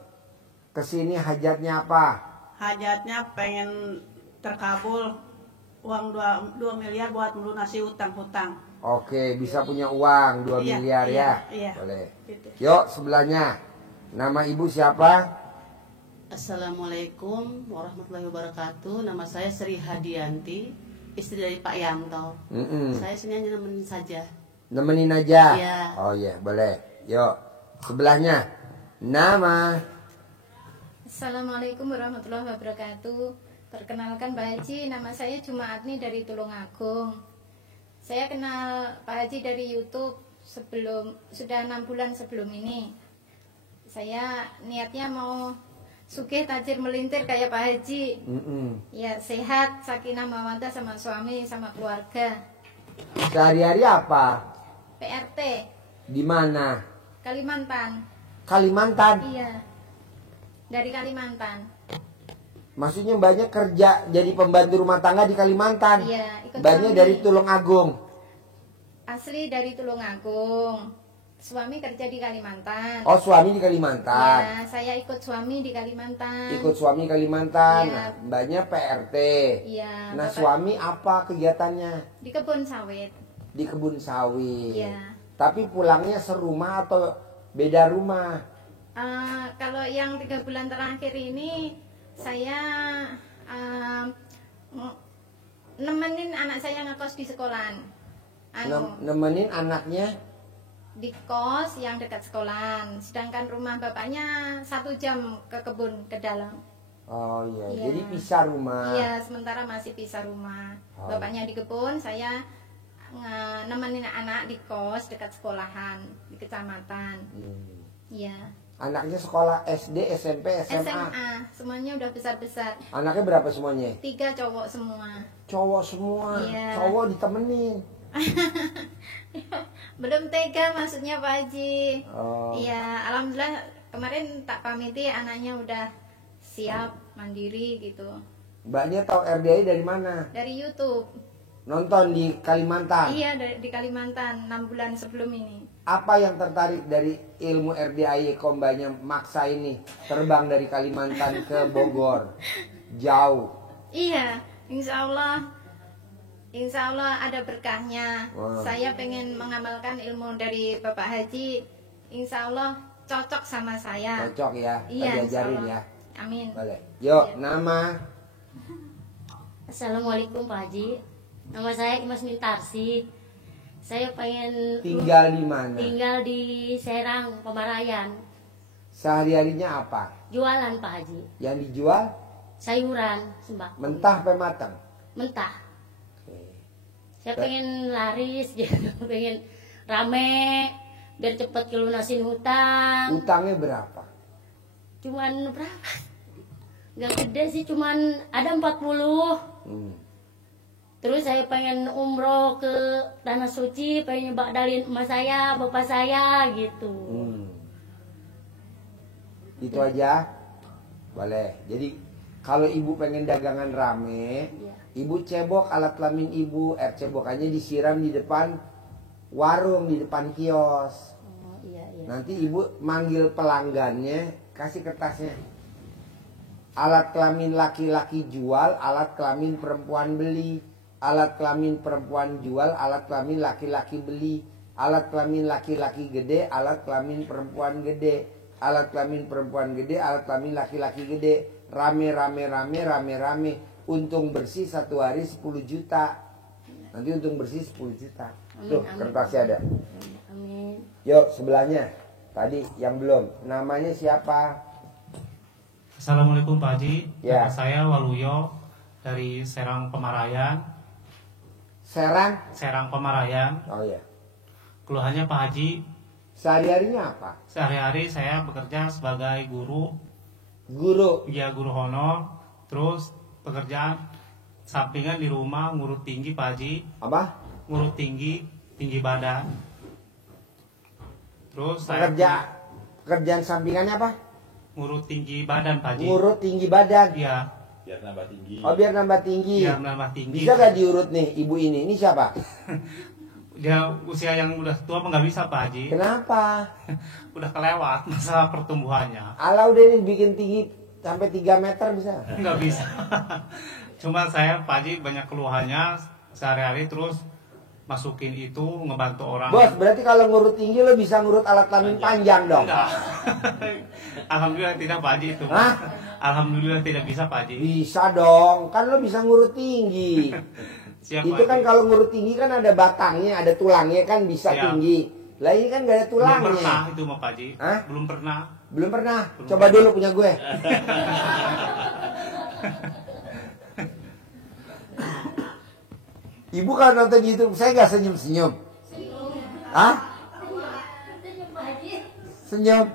kesini hajatnya apa? Hajatnya pengen terkabul uang 2 miliar buat melunasi hutang-hutang. Oke, bisa punya uang 2 Iya, miliar ya? iya. Boleh. Gitu. Yuk, sebelahnya. Nama ibu siapa? Assalamualaikum warahmatullahi wabarakatuh. Nama saya Sri Hadianti, istri dari Pak Yanto. Mm-mm. Saya sini hanya nemenin saja. Nemenin aja? Iya. Oh iya, boleh. Yuk, sebelahnya. Nama. Assalamualaikum warahmatullahi wabarakatuh. Perkenalkan Pak Haji, nama saya Jumaatni dari Tulungagung. Saya kenal Pak Haji dari YouTube sudah 6 bulan sebelum ini. Saya niatnya mau sugih tajir melintir kayak Pak Haji. Mm-mm. Ya sehat, sakinah mawaddah sama suami sama keluarga. Sehari-hari apa? PRT Di mana? Kalimantan. Kalimantan. Iya. Dari Kalimantan. Maksudnya banyak kerja jadi pembantu rumah tangga di Kalimantan. Iya, ikut Banyak suami. dari Tulungagung. Asli dari Tulungagung. Suami kerja di Kalimantan. Oh, suami di Kalimantan. Ya, saya ikut suami di Kalimantan. Ikut suami Kalimantan. Iya. Nah, banyak PRT. Iya. Nah, Bapak- suami apa kegiatannya? di kebun sawit. Di kebun sawit. Iya. Tapi pulangnya serumah atau beda rumah? Kalau yang 3 bulan terakhir ini saya nemenin anak saya ngekos di sekolahan. Nemenin anaknya. Di kos yang dekat sekolahan. Sedangkan rumah bapaknya 1 jam ke kebun ke dalam. Oh iya, Iya. jadi pisah rumah. Iya, sementara masih pisah rumah. Oh. Bapaknya di kebun, saya nemenin anak di kos dekat sekolahan di kecamatan. Hmm. Iya. Anaknya sekolah SD, SMP, SMA. SMA, semuanya udah besar-besar. Anaknya berapa semuanya? 3 cowok semua. Cowok semua. Iya. Cowok ditemenin. Belum tega maksudnya Pak Haji. Oh. Iya, alhamdulillah kemarin tak pamiti anaknya udah siap mandiri gitu. Mbaknya tahu RDI dari mana? Dari YouTube. Nonton di Kalimantan. Iya, di Kalimantan 6 bulan sebelum ini. Apa yang tertarik dari ilmu RDI kok mbaknya maksa ini terbang dari Kalimantan ke Bogor? Jauh. Iya, insya Allah ada berkahnya. Wow. Saya pengen mengamalkan ilmu dari Bapak Haji. Insya Allah cocok sama saya. Cocok ya. Iya, insya Diajarin Allah. ya. Amin. Boleh. Yuk, Iya. nama. Assalamualaikum Pak Haji. Nama saya Imas Mintarsi. Saya pengen Tinggal di mana? tinggal di Serang, Pemarayan. Sehari-harinya apa? Jualan Pak Haji. Yang dijual Sayuran, sembako. mentah apa matang? Mentah. Oke. Saya pengen laris gitu, pengen rame, biar cepet kelunasin hutang. Utangnya berapa? Cuman berapa? Gak gede sih, cuman ada 40. Hmm. Terus saya pengen umroh ke Tanah Suci, pengen bakdalin emak saya, bapak saya gitu. Hmm. Itu aja. Boleh. Jadi kalau ibu pengen dagangan rame, Iya. ibu cebok alat kelamin ibu, air cebokannya disiram di depan warung di depan kios. Oh, iya. Nanti ibu manggil pelanggannya, kasih kertasnya. Alat kelamin laki-laki jual, alat kelamin perempuan beli. Alat kelamin perempuan jual, alat kelamin laki-laki beli. Alat kelamin laki-laki gede, alat kelamin perempuan gede. Alat kelamin perempuan gede, alat kelamin laki-laki gede. Rame. Untung bersih satu hari 10 juta. Nanti untung bersih 10 juta. Tuh, kertasnya ada. Amin. Yuk, sebelahnya. Tadi yang belum. Namanya siapa? Assalamualaikum Pak Haji. Ya. Nama saya Waluyo dari Serang Pemarayan. Serang Pemarayan. Oh iya. Keluhannya Pak Haji, Sehari-harinya apa? sehari-hari saya bekerja sebagai guru, Guru. guru honor. Terus pekerjaan sampingan di rumah ngurut tinggi Pak Haji, Apa? ngurut tinggi badan. Terus saya Pekerjaan sampingannya apa? ngurut tinggi badan Pak Haji. Ngurut tinggi badan. Iya, Biar nambah tinggi. Oh, biar nambah tinggi. biar menambah tinggi. Bisa gak diurut nih ibu ini? Ini siapa? Dia usia yang udah tua nggak bisa Pak Haji. Kenapa? Udah kelewat masa pertumbuhannya. Ala udah dibikin tinggi sampai 3 meter bisa. Nggak bisa. Cuma saya Pak Haji banyak keluhannya sehari-hari, terus masukin itu ngebantu orang. Bos, berarti kalau ngurut tinggi lo bisa ngurut alat kelamin panjang dong. Enggak. Alhamdulillah tidak Pak Haji itu. Hah? Alhamdulillah tidak bisa Pak Haji. Bisa dong, kan lo bisa ngurut tinggi. Siap, Itu Pak kan Haji. kalau ngurut tinggi kan ada batangnya, ada tulangnya kan bisa Siap. tinggi. Lah ini kan gak ada Belum pernah tulangnya. itu mah Pak Haji. Hah? Belum pernah. Belum pernah. Coba dulu punya gue. Ibu kalau nonton YouTube saya gak senyum-senyum. Hah? Senyum.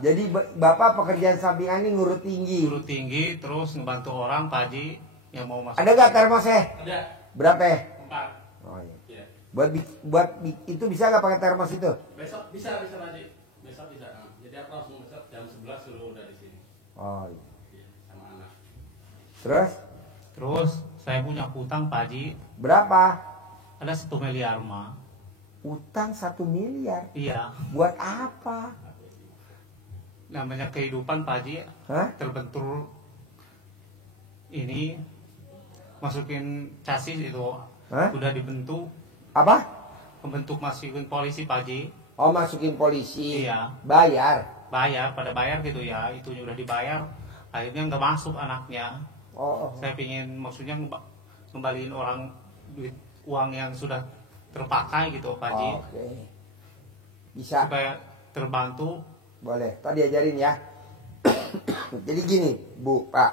Jadi bapak pekerjaan sampingannya ngurut tinggi. Guru tinggi, terus ngebantu orang Pak Haji yang mau masuk. Ada gak termosnya? Ada. Berapa? 4. Oh iya. Iya. Itu bisa gak pakai termos itu? Besok bisa Pak Haji. Besok bisa. Jadi aku langsung besok jam 11 suruh udah di sini. Oh iya. Iya, sama anak. Terus Terus saya punya hutang Pak Haji, berapa? ada 1 miliar mah. Utang 1 miliar. Iya, Buat apa? namanya kehidupan Pak Haji, Hah? terbentur ini masukin chassis itu. Hah? Udah dibentuk, Apa? membentuk masukin polisi Pak Haji. Oh, masukin polisi. Iya. Bayar. Pada bayar gitu ya, itunya udah dibayar, akhirnya nggak masuk anaknya. Oh. Saya pingin maksudnya ngembaliin orang duit uang yang sudah terpakai gitu Pak Haji, Oke. Bisa. supaya terbantu. Boleh. Tadi ajarin ya. Jadi gini, Bu, Pak.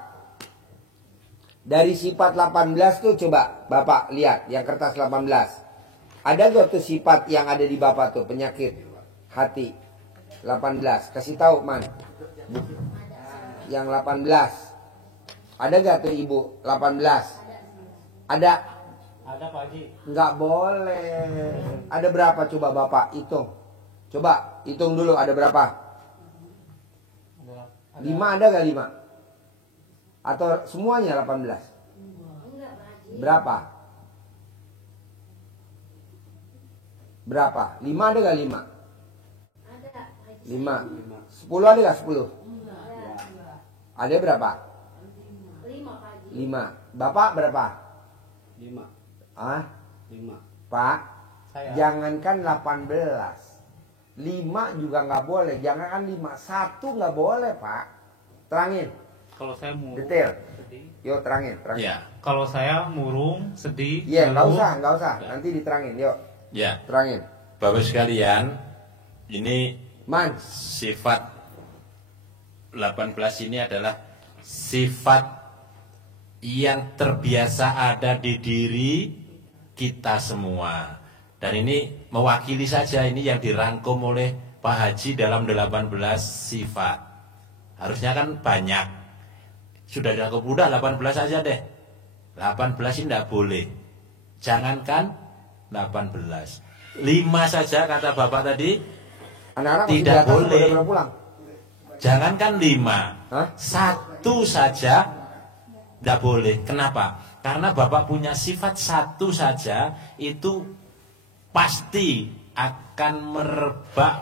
Dari sifat 18 tuh coba Bapak lihat yang kertas 18. Ada gak tuh sifat yang ada di Bapak tuh, penyakit hati 18. Kasih tahu, Man. Bu. Yang 18. Ada gak tuh Ibu 18? Ada. Ada Pak Haji. Nggak boleh. Ada berapa coba Bapak hitung? Coba hitung dulu ada berapa? 5 ada gak 5? Atau semuanya 18? Berapa? Berapa? 5 ada gak 5? 5. 10 ada gak 10? Ada berapa? 5. Bapak berapa? 5. Ah? 5. Pak, Saya. jangankan 18. 5 juga nggak boleh. Jangankan 5. 1 nggak boleh, Pak. Terangin. Kalau saya murung, Detail. sedih. Yuk, terangin. Ya. Kalau saya murung, sedih, Iya, nggak ngeluh, usah. Nanti diterangin. Yuk, Ya. terangin. Bapak sekalian, ini Man, sifat 18 ini adalah sifat yang terbiasa ada di diri kita semua. Dan ini mewakili saja ini yang dirangkum oleh Pak Haji dalam 18 sifat. Harusnya kan banyak. Sudah dirangkum, udah 18 aja deh. 18 ini tidak boleh. Jangankan 18. 5 saja kata Bapak tadi. anak-anak masih di Tidak atas, boleh. udah pulang. Jangankan 5. Hah? 1 saja Tidak boleh. Kenapa? Karena Bapak punya sifat satu saja, itu pasti akan merebak,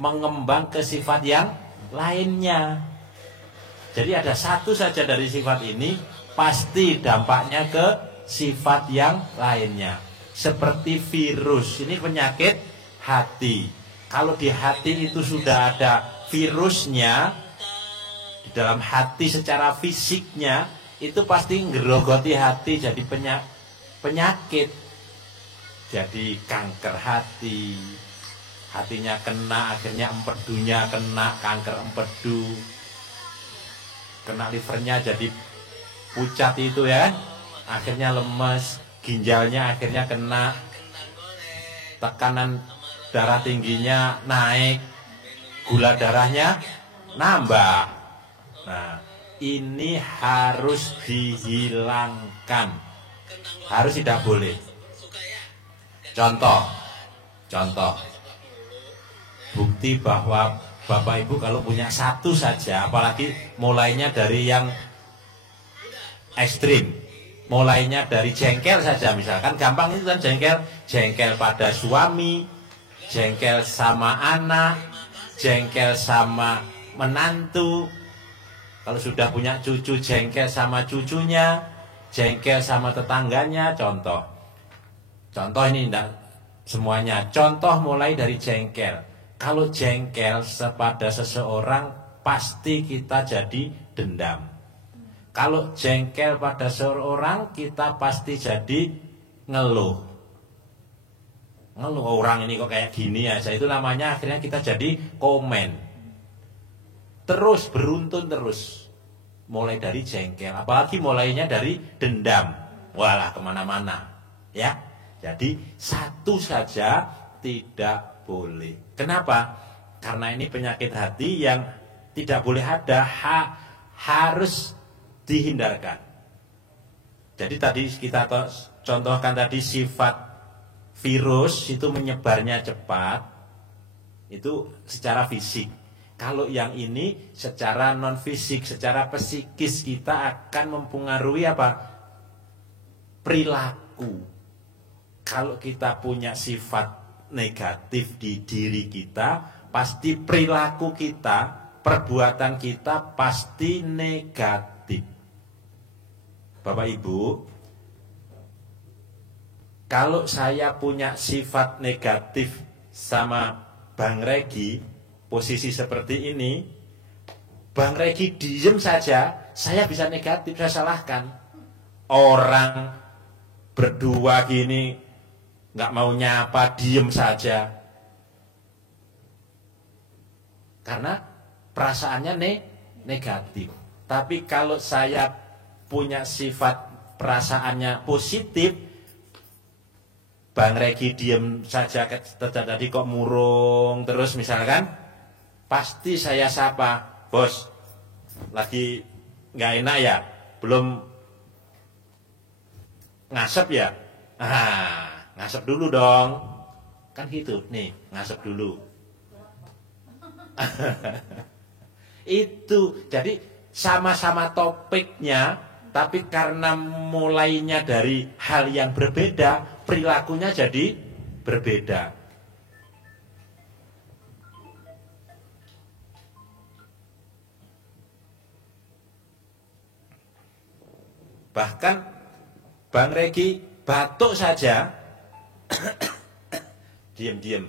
mengembang ke sifat yang lainnya. Jadi ada satu saja dari sifat ini, pasti dampaknya ke sifat yang lainnya. Seperti virus, ini penyakit hati. Kalau di hati itu sudah ada virusnya, di dalam hati secara fisiknya, itu pasti ngerogoti hati jadi penyakit. Jadi kanker hati, hatinya kena, akhirnya empedunya kena, kanker empedu, kena livernya jadi pucat itu ya, akhirnya lemes, ginjalnya akhirnya kena, tekanan darah tingginya naik, gula darahnya nambah. Nah, ini harus dihilangkan, harus tidak boleh. Contoh, bukti bahwa Bapak Ibu kalau punya satu saja, apalagi mulainya dari yang ekstrim, mulainya dari jengkel saja, misalkan gampang itu kan, jengkel pada suami, jengkel sama anak, jengkel sama menantu. Kalau sudah punya cucu, jengkel sama cucunya, jengkel sama tetangganya. Contoh ini enggak semuanya. Contoh mulai dari jengkel. Kalau jengkel pada seseorang, pasti kita jadi dendam. Kalau jengkel pada seseorang, kita pasti jadi ngeluh. Ngeluh, orang ini kok kayak gini aja. Itu namanya akhirnya kita jadi komen. Terus beruntun terus. Mulai dari jengkel, apalagi mulainya dari dendam. Walah kemana-mana. Ya. Jadi satu saja tidak boleh. Kenapa? Karena ini penyakit hati yang tidak boleh ada, harus dihindarkan. Jadi tadi kita contohkan tadi sifat virus itu menyebarnya cepat, itu secara fisik. Kalau yang ini secara non fisik, secara psikis kita akan mempengaruhi apa? Perilaku. Kalau kita punya sifat negatif di diri kita, pasti perilaku kita, perbuatan kita pasti negatif. Bapak Ibu, kalau saya punya sifat negatif sama Bang Regi, posisi seperti ini, Bang Regi diem saja, saya bisa negatif, saya salahkan. Orang berdua gini nggak mau nyapa, diem saja, karena perasaannya negatif. Tapi kalau saya punya sifat perasaannya positif, Bang Regi diem saja tadi kok murung terus misalkan, pasti saya sapa, bos lagi nggak enak ya, belum ngasep ya, ngasep dulu dong, kan gitu nih, ngasep dulu. Itu jadi sama-sama topiknya, tapi karena mulainya dari hal yang berbeda, perilakunya jadi berbeda. Bahkan Bang Regi batuk saja diam-diam.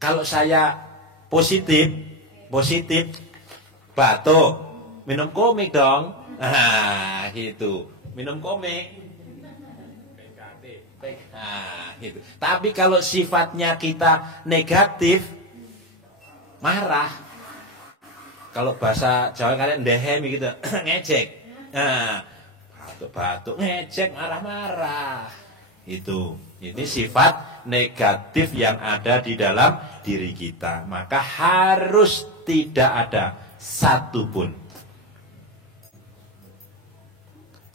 Kalau saya positif batuk, minum komik dong. Gitu. Minum komik. Gitu. Tapi kalau sifatnya kita negatif, marah. Kalau bahasa Jawa kalian ndehem gitu, ngejek. Batuk, ngejek, marah-marah. Itu. Ini sifat negatif yang ada di dalam diri kita. Maka harus tidak ada satupun.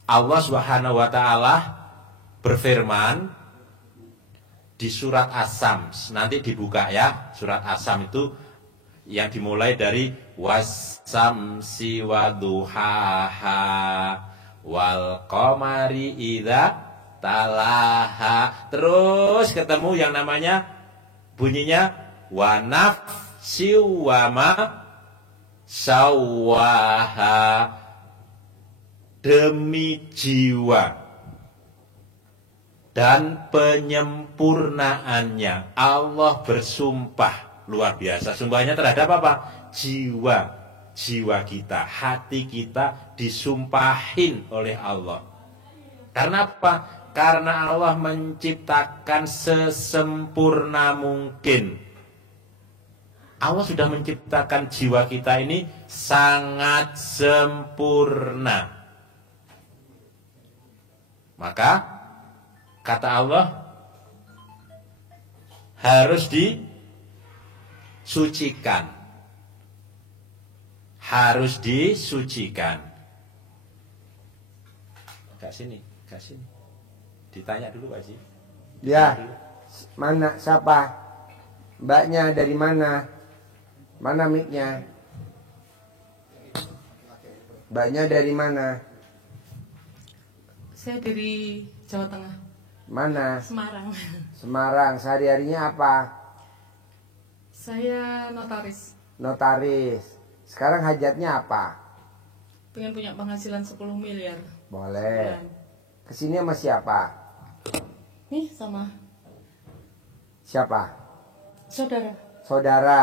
Allah Subhanahu wa taala berfirman di surat As-Sam. Nanti dibuka ya, surat As-Sam itu yang dimulai dari was-samsi wa duhaha wal qamari idza talaha. Terus ketemu yang namanya bunyinya wa nafsi wa ma sawaha, demi jiwa dan penyempurnaannya. Allah bersumpah, luar biasa. Sumpahnya terhadap apa? Jiwa kita, hati kita disumpahin oleh Allah. Karena apa? Karena Allah menciptakan sesempurna mungkin. Allah sudah menciptakan jiwa kita ini sangat sempurna. Maka kata Allah harus disucikan. Harus disucikan. Kak sini. Ditanya dulu Pak Haji. Ya. Mana siapa? Mbaknya dari mana? Mana mic-nya? Mbaknya dari mana? Saya dari Jawa Tengah. Mana? Semarang. Semarang. Sehari-harinya apa? Saya notaris. Notaris. Sekarang hajatnya apa? Pengen punya penghasilan 10 miliar. Boleh. Bulan. Kesini sama siapa? Nih sama Siapa? saudara. Saudara.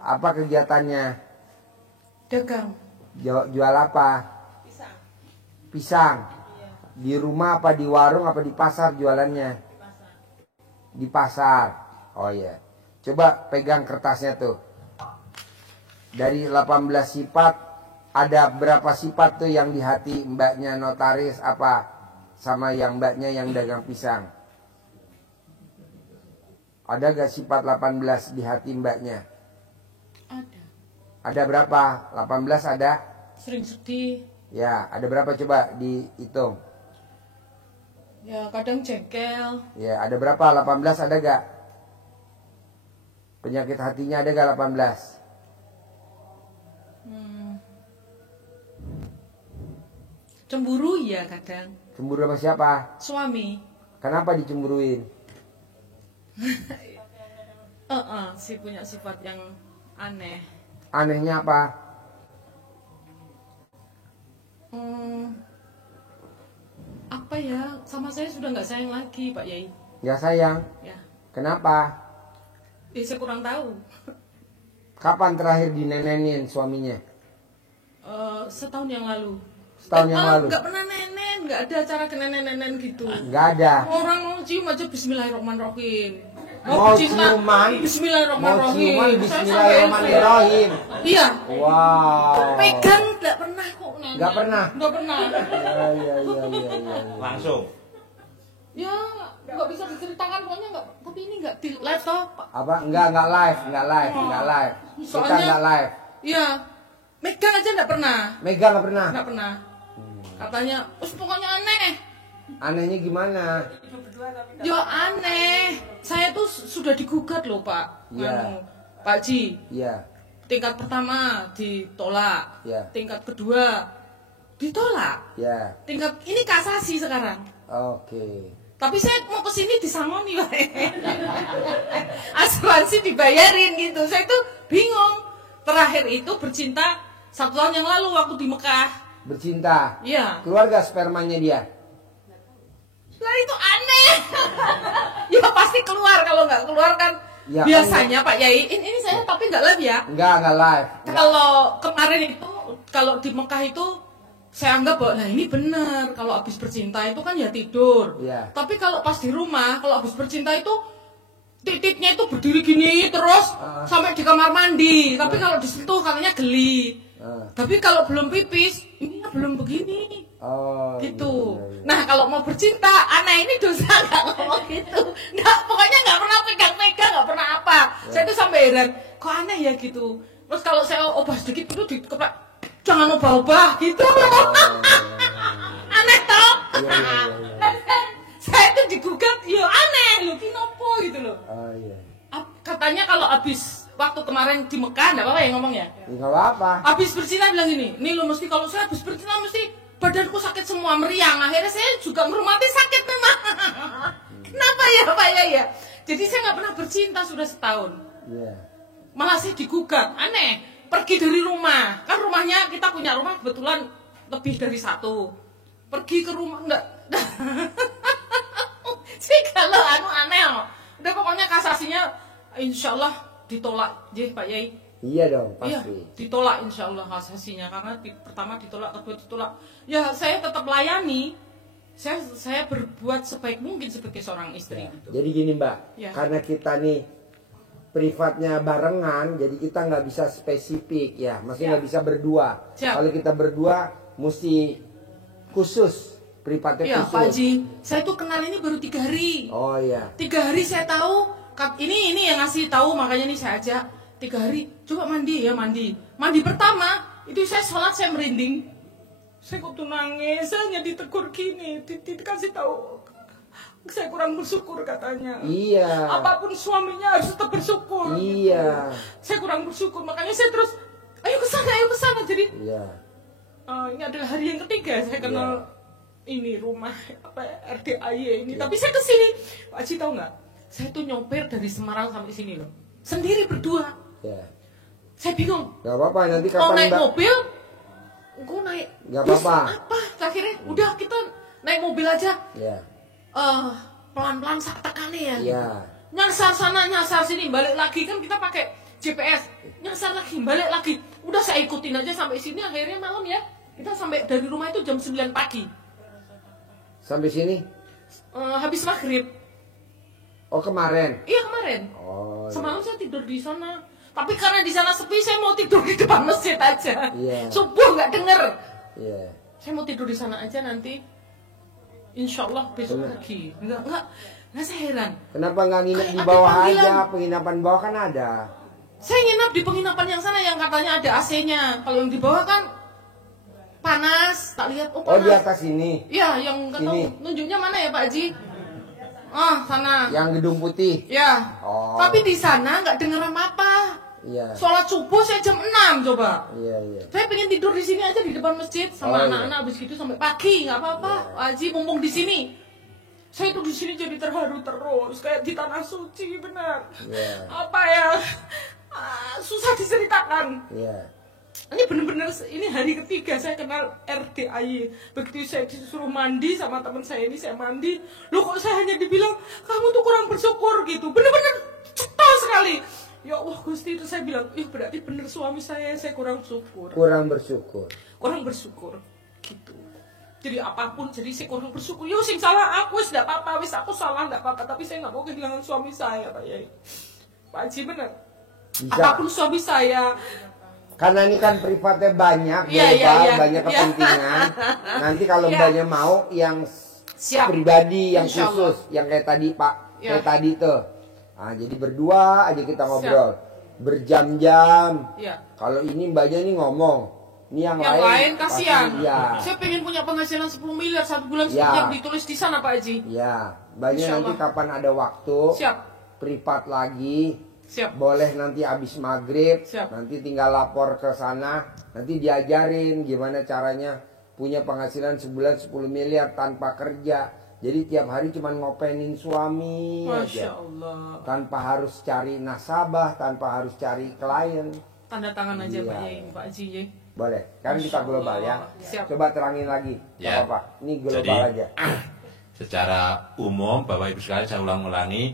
Apa kegiatannya? Dagang. Jual apa? Pisang. Di rumah apa di warung apa di pasar jualannya? Di pasar. Oh iya. Coba pegang kertasnya tuh. Dari 18 sifat, ada berapa sifat tuh yang di hati mbaknya notaris apa? Sama yang mbaknya yang dagang pisang. Ada gak sifat 18 di hati mbaknya? Ada. Ada berapa? 18 ada? Sering sedih. Ya, ada berapa coba dihitung? Ya kadang jengkel. Ya, ada berapa? 18 ada gak? Penyakit hatinya ada gak 18? Cemburu ya kadang. Cemburu sama siapa? Suami. Kenapa dicemburuin? Sih punya sifat yang aneh. Anehnya apa? Apa ya? Sama saya sudah nggak sayang lagi Pak Yai. Gak sayang? Ya. Kenapa? Saya kurang tahu. Kapan terakhir dinenenin suaminya? Setahun yang lalu. Setahun yang lalu? Nggak pernah nenen, nggak ada acara ke nenen-nenen gitu. Nggak ada. Orang mau cium aja Bismillahirrahmanirrahim. Mau bercinta, ciuman? Bismillahirrahmanirrahim. Mau ciuman Bismillahirrahmanirrahim. Iya. Wow. Pegang nggak pernah kok nenen. Nggak pernah? Nggak pernah. Iya. Langsung. Ya nggak bisa diceritakan pokoknya nggak. Tapi ini nggak di live toh. Apa? Nggak live. Kita Soalnya- nggak live. Iya. Megang aja nggak pernah. Megang nggak pernah? Nggak pernah. Katanya, pokoknya aneh. Anehnya gimana? Ya aneh. Saya tuh sudah digugat loh Pak. Iya. Pak Ji. Iya. Tingkat pertama ditolak. Iya. Tingkat kedua ditolak. Iya. Tingkat ini kasasi sekarang. Oke. Tapi saya mau kesini disangoni Pak. Asuransi dibayarin gitu. Saya tuh bingung. Terakhir itu bercinta 1 tahun yang lalu waktu di Mekah. Bercinta. Iya. Keluarga spermanya dia. Lah itu aneh. Ya pasti keluar, kalau nggak keluar kan Ya, biasanya Pak Yai. Ini saya tapi nggak live ya. Nggak live. Kalau kemarin itu, kalau di Mekah itu saya anggap bahwa nah ini benar. Kalau habis bercinta itu kan ya tidur. Iya. Tapi kalau pas di rumah, kalau habis bercinta itu titiknya itu berdiri gini terus sampai di kamar mandi. Tapi kalau disentuh katanya geli. Tapi kalau belum pipis, ini belum begini. Oh. Gitu. Iya. Nah kalau mau bercinta, aneh ini dosa nggak ngomong gitu. Nggak, pokoknya nggak pernah pegang-pegang, nggak pernah apa. Saya tuh sampai heran, kok aneh ya gitu. Terus kalau saya obah sedikit itu dikeplak, jangan obah-obah gitu. Aneh toh. Saya tuh digugat, ya aneh loh, kinopo gitu loh. Oh iya. Katanya kalau habis waktu kemarin di Mekah, nggak apa-apa ya ngomong ya. Nggak apa-apa. Habis bercinta bilang gini, nih lo mesti kalau saya habis bercinta mesti badanku sakit semua, meriang. Akhirnya saya juga merumati sakit memang. Kenapa ya Pak ya? Jadi saya nggak pernah bercinta sudah setahun. Malah saya digugat, aneh. Pergi dari rumah, kan rumahnya kita punya rumah kebetulan lebih dari satu. Pergi ke rumah enggak. Sih kalau aneh. Udah pokoknya kasasinya insya Allah ditolak, Pak Yai. Iya dong, pasti. Iya, ditolak insya Allah kasasinya karena pertama ditolak, kedua ditolak. Ya saya tetap layani. Saya berbuat sebaik mungkin sebagai seorang istri. Gitu. Jadi gini Mbak, Ya. karena kita nih privatnya barengan, jadi kita nggak bisa spesifik ya, maksudnya nggak bisa berdua. Siap. Kalau kita berdua mesti khusus, privatnya Iya khusus. Pak Haji, saya tuh kenal ini baru 3 hari. Oh iya. 3 hari saya tahu, ini yang ngasih tahu, makanya ini saya ajak. 3 hari, coba mandi ya, mandi pertama itu saya sholat saya merinding, saya kok tuh nangis, saya hanya ditegur gini, dikasih tahu saya kurang bersyukur katanya. Iya. Apapun suaminya harus tetap bersyukur. Iya. Saya kurang bersyukur, makanya saya terus ayo ke sana. Jadi Iya. ini adalah hari yang ketiga saya kenal ini rumah RDAY ini. Tapi saya kesini, Pak Haji tahu nggak? Saya tuh nyopir dari Semarang sampai sini loh, sendiri berdua. Ya. Saya bingung. Gak apa-apa, nanti Mau kapan naik Mbak? mobil, gue naik Gak bus, apa-apa. apa? Akhirnya udah kita naik mobil aja. Ya. Pelan-pelan saya tekani ya. Ya. Nyasar sana, nyasar sini, balik lagi kan kita pakai GPS. Nyasar lagi, balik lagi. Udah saya ikutin aja sampai sini. Akhirnya malam ya, kita sampai dari rumah itu jam 9 pagi. Sampai sini? Habis maghrib. Oh kemarin? Iya kemarin. Oh. Semalam saya tidur di sana. Tapi karena di sana sepi, saya mau tidur di depan masjid aja. Iya. Subuh nggak denger. Iya. Saya mau tidur di sana aja nanti. Insya Allah besok lagi. Enggak saya heran. Kenapa nggak nginep di Ada bawah panggilan. aja? Penginapan bawah kan ada. Saya nginap di penginapan yang sana yang katanya ada AC-nya. Kalau yang di bawah kan panas. Tak lihat, oh Oh di panas. atas ini? Iya, yang nggak tahu Sini. nunjuknya mana ya Pak Haji? Sana. Yang gedung putih? Ya. Oh. Tapi di sana nggak denger apa-apa. Iya. Sholat subuh saya jam 6 coba. Iya. Saya pengen tidur di sini aja di depan masjid sama Oh, anak-anak habis gitu sampai pagi nggak apa-apa. Pak Haji mumpung di sini. Saya tuh di sini jadi terharu terus kayak di tanah suci benar. Iya. Apa ya? Susah diceritakan. Iya. Ini bener-bener ini hari ketiga saya kenal RDAY. Begitu saya disuruh mandi sama teman saya ini, saya mandi. Loh kok saya hanya dibilang kamu tuh kurang bersyukur gitu. Bener-bener cepat sekali. Ya Allah Gusti, itu saya bilang, berarti bener suami saya kurang syukur. Kurang bersyukur. Kurang bersyukur gitu. Jadi apapun, jadi saya kurang bersyukur. Yo sing salah aku, wis ndak apa-apa, wis aku salah ndak apa-apa, tapi saya nggak mau kehilangan suami saya, Pak Yai. Pak Haji bener. Bisa. Apapun suami saya. Karena ini kan privatnya banyak, Iya, global, iya. banyak Iya. kepentingan. Nanti kalau Iya. mbaknya mau yang Siap. pribadi, yang Insya Allah. khusus, yang kayak tadi Pak, Iya. kayak tadi tuh. Nah, jadi berdua aja kita ngobrol, berjam-jam. Iya. Kalau ini mbaknya ini ngomong, ini yang lain pasti kasihan. iya. Saya pengen punya penghasilan 10 miliar 1 bulan Ya. seperti yang ditulis di sana Pak Haji. Ya, mbaknya Insya nanti Allah. kapan ada waktu, Siap. privat lagi. Siap. Boleh nanti habis maghrib, Siap. nanti tinggal lapor ke sana, nanti diajarin gimana caranya punya penghasilan sebulan 10 miliar tanpa kerja. Jadi tiap hari cuma ngopenin suami Masya aja. Allah. Tanpa harus cari nasabah, tanpa harus cari klien. Tanda tangan aja Iya. Pak Yai, Pak Haji ya. Boleh, kan kita Masya global ya. Allah. Siap. Coba terangin lagi, Ya. apa-apa. Ini global Jadi, aja. Secara umum, Bapak Ibu sekalian, saya ulang-ulangi,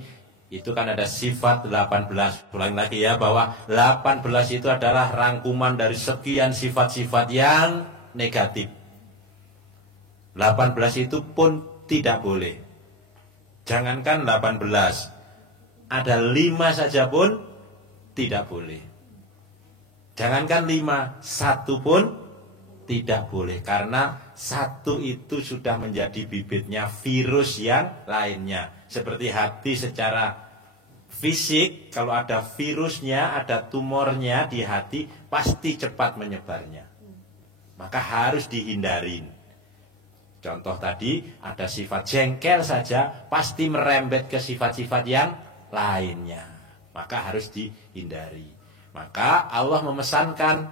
itu kan ada sifat 18. Ulangi lagi ya, bahwa 18 itu adalah rangkuman dari sekian sifat-sifat yang negatif. 18 itu pun tidak boleh. Jangankan 18, ada 5 saja pun tidak boleh. Jangankan 5, 1 pun tidak boleh. Karena 1 itu sudah menjadi bibitnya virus yang lainnya. Seperti hati secara fisik, kalau ada virusnya, ada tumornya di hati, pasti cepat menyebarnya. Maka harus dihindarin. Contoh tadi, ada sifat jengkel saja, pasti merembet ke sifat-sifat yang lainnya. Maka harus dihindari. Maka Allah memesankan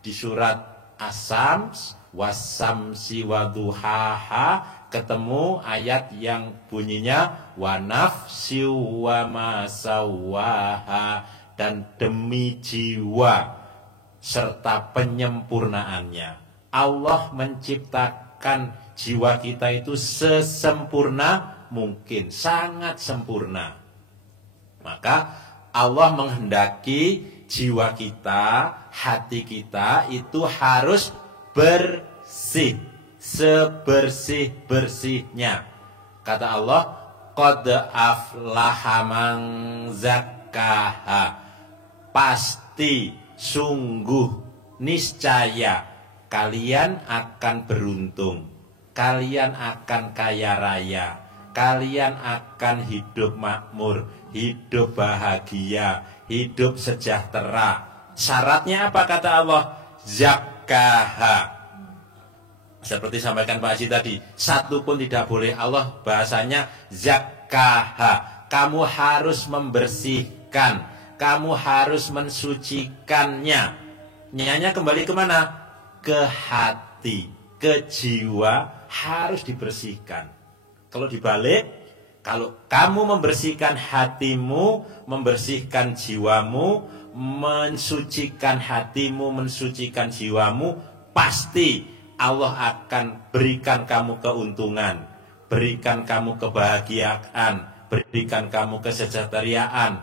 di surat As-Sams wasamsi waduhaha, ketemu ayat yang bunyinya wa nafsi wa ma sawaha, dan demi jiwa serta penyempurnaannya. Allah menciptakan jiwa kita itu sesempurna mungkin, sangat sempurna. Maka Allah menghendaki jiwa kita, hati kita itu harus bersih, sebersih-bersihnya. Kata Allah, qad aflaha man zakkaha, pasti, sungguh, niscaya kalian akan beruntung, kalian akan kaya raya, kalian akan hidup makmur, hidup bahagia, hidup sejahtera. Syaratnya apa kata Allah? Zakkaha. Seperti sampaikan Pak Haji tadi, satu pun tidak boleh. Allah bahasanya zakkaha. Kamu harus membersihkan, kamu harus mensucikannya. Nyanya kembali kemana? Ke hati, ke jiwa, harus dibersihkan. Kalau dibalik, kalau kamu membersihkan hatimu, membersihkan jiwamu, mensucikan hatimu, mensucikan jiwamu, pasti Allah akan berikan kamu keuntungan, berikan kamu kebahagiaan, berikan kamu kesejahteraan,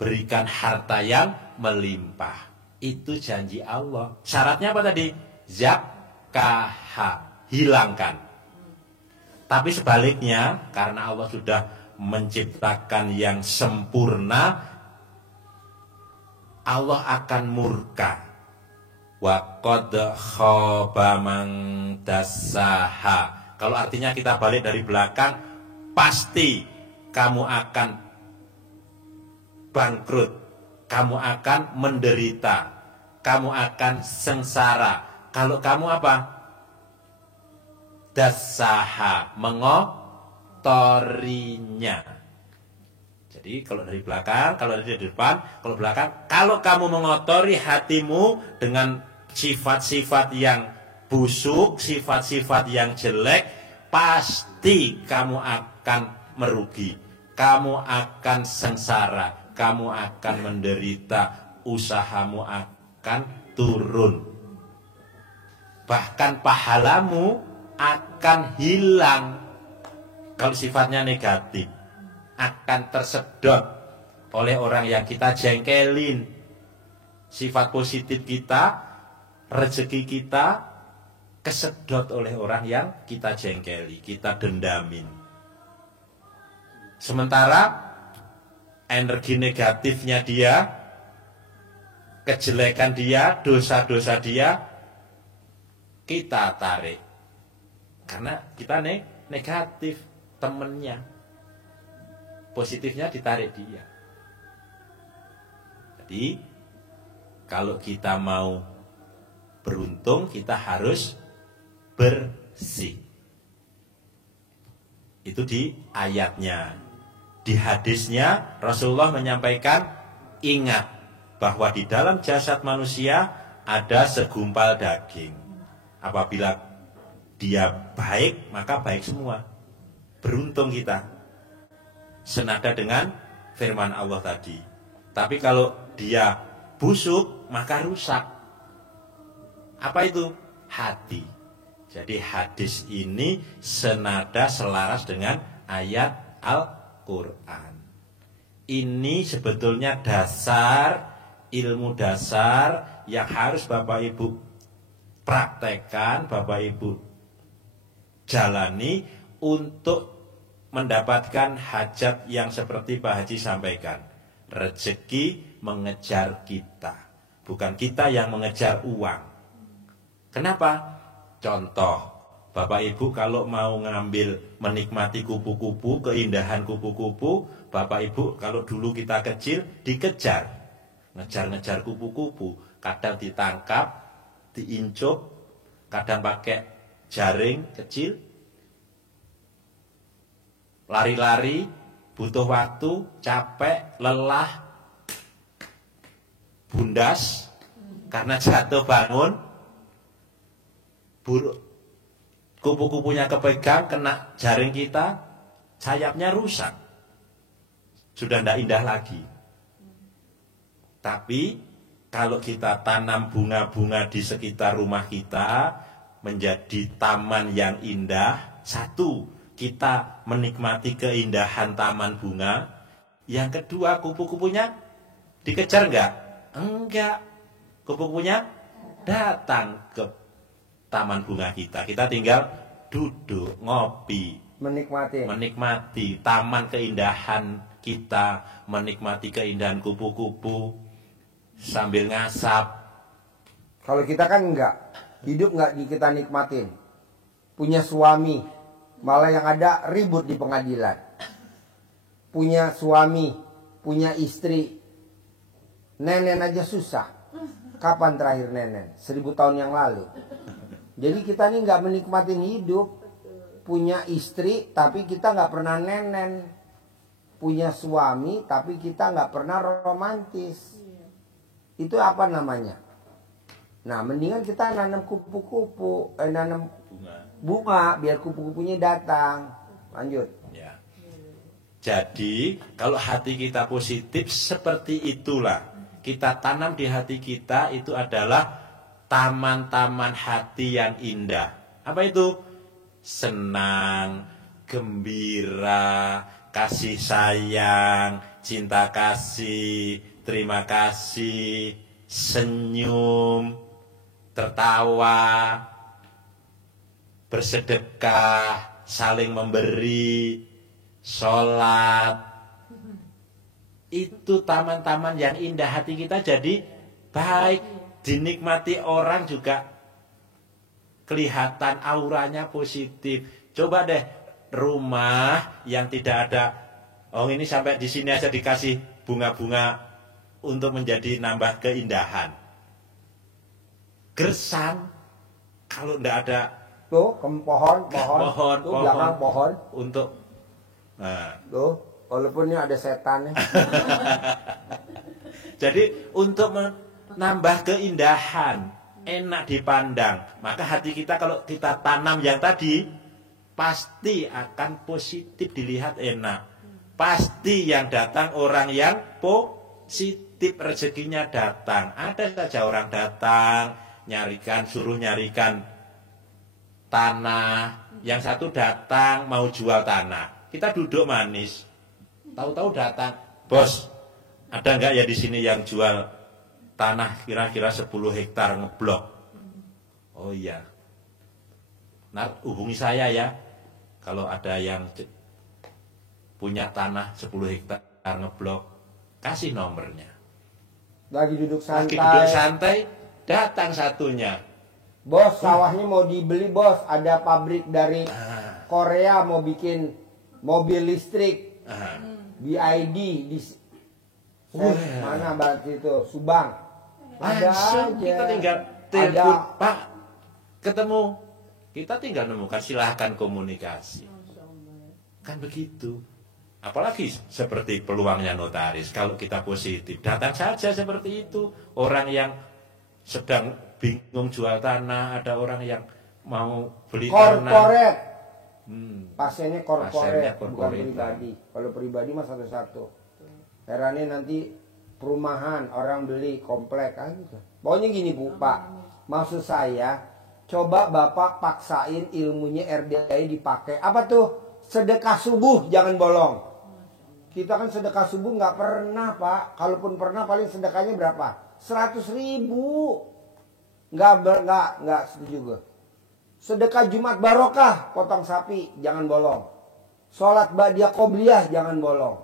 berikan harta yang melimpah. Itu janji Allah. Syaratnya apa tadi? Zakkaha, hilangkan. Tapi sebaliknya, karena Allah sudah menciptakan yang sempurna, Allah akan murka. Wa qad khaba man dassaha. Kalau artinya kita balik dari belakang, pasti kamu akan bangkrut, kamu akan menderita, kamu akan sengsara. Kalau kamu apa? Dassaha, mengotorinya. Jadi kalau dari belakang, kalau dari depan, kalau belakang, kalau kamu mengotori hatimu dengan sifat-sifat yang busuk, sifat-sifat yang jelek, pasti kamu akan merugi, kamu akan sengsara, kamu akan menderita, usahamu akan turun, bahkan pahalamu akan hilang. Kalau sifatnya negatif, akan tersedot oleh orang yang kita jengkelin. Sifat positif kita, rezeki kita kesedot oleh orang yang kita jengkeli, kita dendamin. Sementara energi negatifnya dia, kejelekan dia, dosa-dosa dia, kita tarik. Karena kita negatif, temennya. Positifnya ditarik dia. Jadi kalau kita mau beruntung, kita harus bersih. Itu di ayatnya. Di hadisnya Rasulullah menyampaikan, ingat bahwa di dalam jasad manusia ada segumpal daging. Apabila dia baik, maka baik semua. Beruntung kita. Senada dengan firman Allah tadi. Tapi kalau dia busuk, maka rusak. Apa itu? Hati. Jadi hadis ini senada selaras dengan ayat Al-Quran. Ini sebetulnya dasar, ilmu dasar yang harus Bapak Ibu praktekkan, Bapak Ibu jalani untuk mendapatkan hajat yang seperti Pak Haji sampaikan. Rezeki mengejar kita, bukan kita yang mengejar uang. Kenapa? Contoh, Bapak Ibu kalau mau ngambil, menikmati kupu-kupu, keindahan kupu-kupu, Bapak Ibu kalau dulu kita kecil dikejar, ngejar-ngejar kupu-kupu, kadang ditangkap, diincup, kadang pakai jaring kecil, lari-lari, butuh waktu, capek, lelah, bundas, karena jatuh bangun. buruk, kupu-kupunya kepegang, kena jaring kita, sayapnya rusak. Sudah tidak indah lagi. Tapi kalau kita tanam bunga-bunga di sekitar rumah kita menjadi taman yang indah, satu, kita menikmati keindahan taman bunga. Yang kedua, kupu-kupunya dikejar enggak? Enggak. Kupu-kupunya datang ke taman bunga kita. Kita tinggal duduk, ngopi, menikmati taman keindahan kita, menikmati keindahan kupu-kupu sambil ngasap. Kalau kita kan enggak, hidup enggak kita nikmatin. Punya suami, malah yang ada ribut di pengadilan. Punya suami, punya istri, nenen aja susah. Kapan terakhir nenen? 1000 tahun yang lalu. Jadi kita ini nggak menikmatin hidup. Punya istri tapi kita nggak pernah nenen. Punya suami tapi kita nggak pernah romantis. Itu apa namanya? Nah, mendingan kita nanam kupu-kupu, nanam bunga biar kupu-kupunya datang. Lanjut. Ya. Jadi kalau hati kita positif seperti itulah. Kita tanam di hati kita itu adalah taman-taman hati yang indah. Apa itu? Senang, gembira, kasih sayang, cinta kasih, terima kasih, senyum, tertawa, bersedekah, saling memberi, sholat. Itu taman-taman yang indah, hati kita jadi baik, dinikmati orang juga kelihatan auranya positif. Coba deh rumah yang tidak ada, oh ini sampai di sini aja dikasih bunga-bunga untuk menjadi nambah keindahan. Gersang kalau tidak ada tuh pohon tuh belakang pohon untuk tuh. Walaupun ini ada setan. Jadi untuk menambah keindahan, enak dipandang. Maka hati kita kalau kita tanam yang tadi, pasti akan positif dilihat enak. Pasti yang datang orang yang positif, rezekinya datang. Ada saja orang datang, suruh nyarikan tanah. Yang satu datang mau jual tanah. Kita duduk manis. Tahu-tahu datang, bos, ada nggak ya di sini yang jual tanah kira-kira 10 hektar ngeblok? Oh iya, nah hubungi saya ya, kalau ada yang punya tanah 10 hektar ngeblok, kasih nomornya. Lagi duduk santai, datang satunya. Bos, sawahnya mau dibeli bos, ada pabrik dari Korea mau bikin mobil listrik. BID di mana berarti itu Subang. Langsung kita tinggal telepon, Pak, ketemu. Kita tinggal nemukan, silahkan komunikasi. Kan begitu. Apalagi seperti peluangnya notaris. Kalau kita positif, datang saja seperti itu. Orang yang sedang bingung jual tanah, ada orang yang mau beli tanah. Korporat. Pasiennya korporat, bukan pribadi. Kalau pribadi mah satu-satu. Herannya nanti perumahan orang beli komplek kan. Pokoknya gini Bu, Pak. Maksud saya, coba Bapak paksain ilmunya RDI dipakai. Apa tuh? Sedekah subuh jangan bolong. Kita kan sedekah subuh nggak pernah Pak. Kalaupun pernah paling sedekahnya berapa? 100.000. Nggak setuju gue. Sedekah Jumat barokah, potong sapi, jangan bolong. Sholat ba'diyah qobliyah, jangan bolong.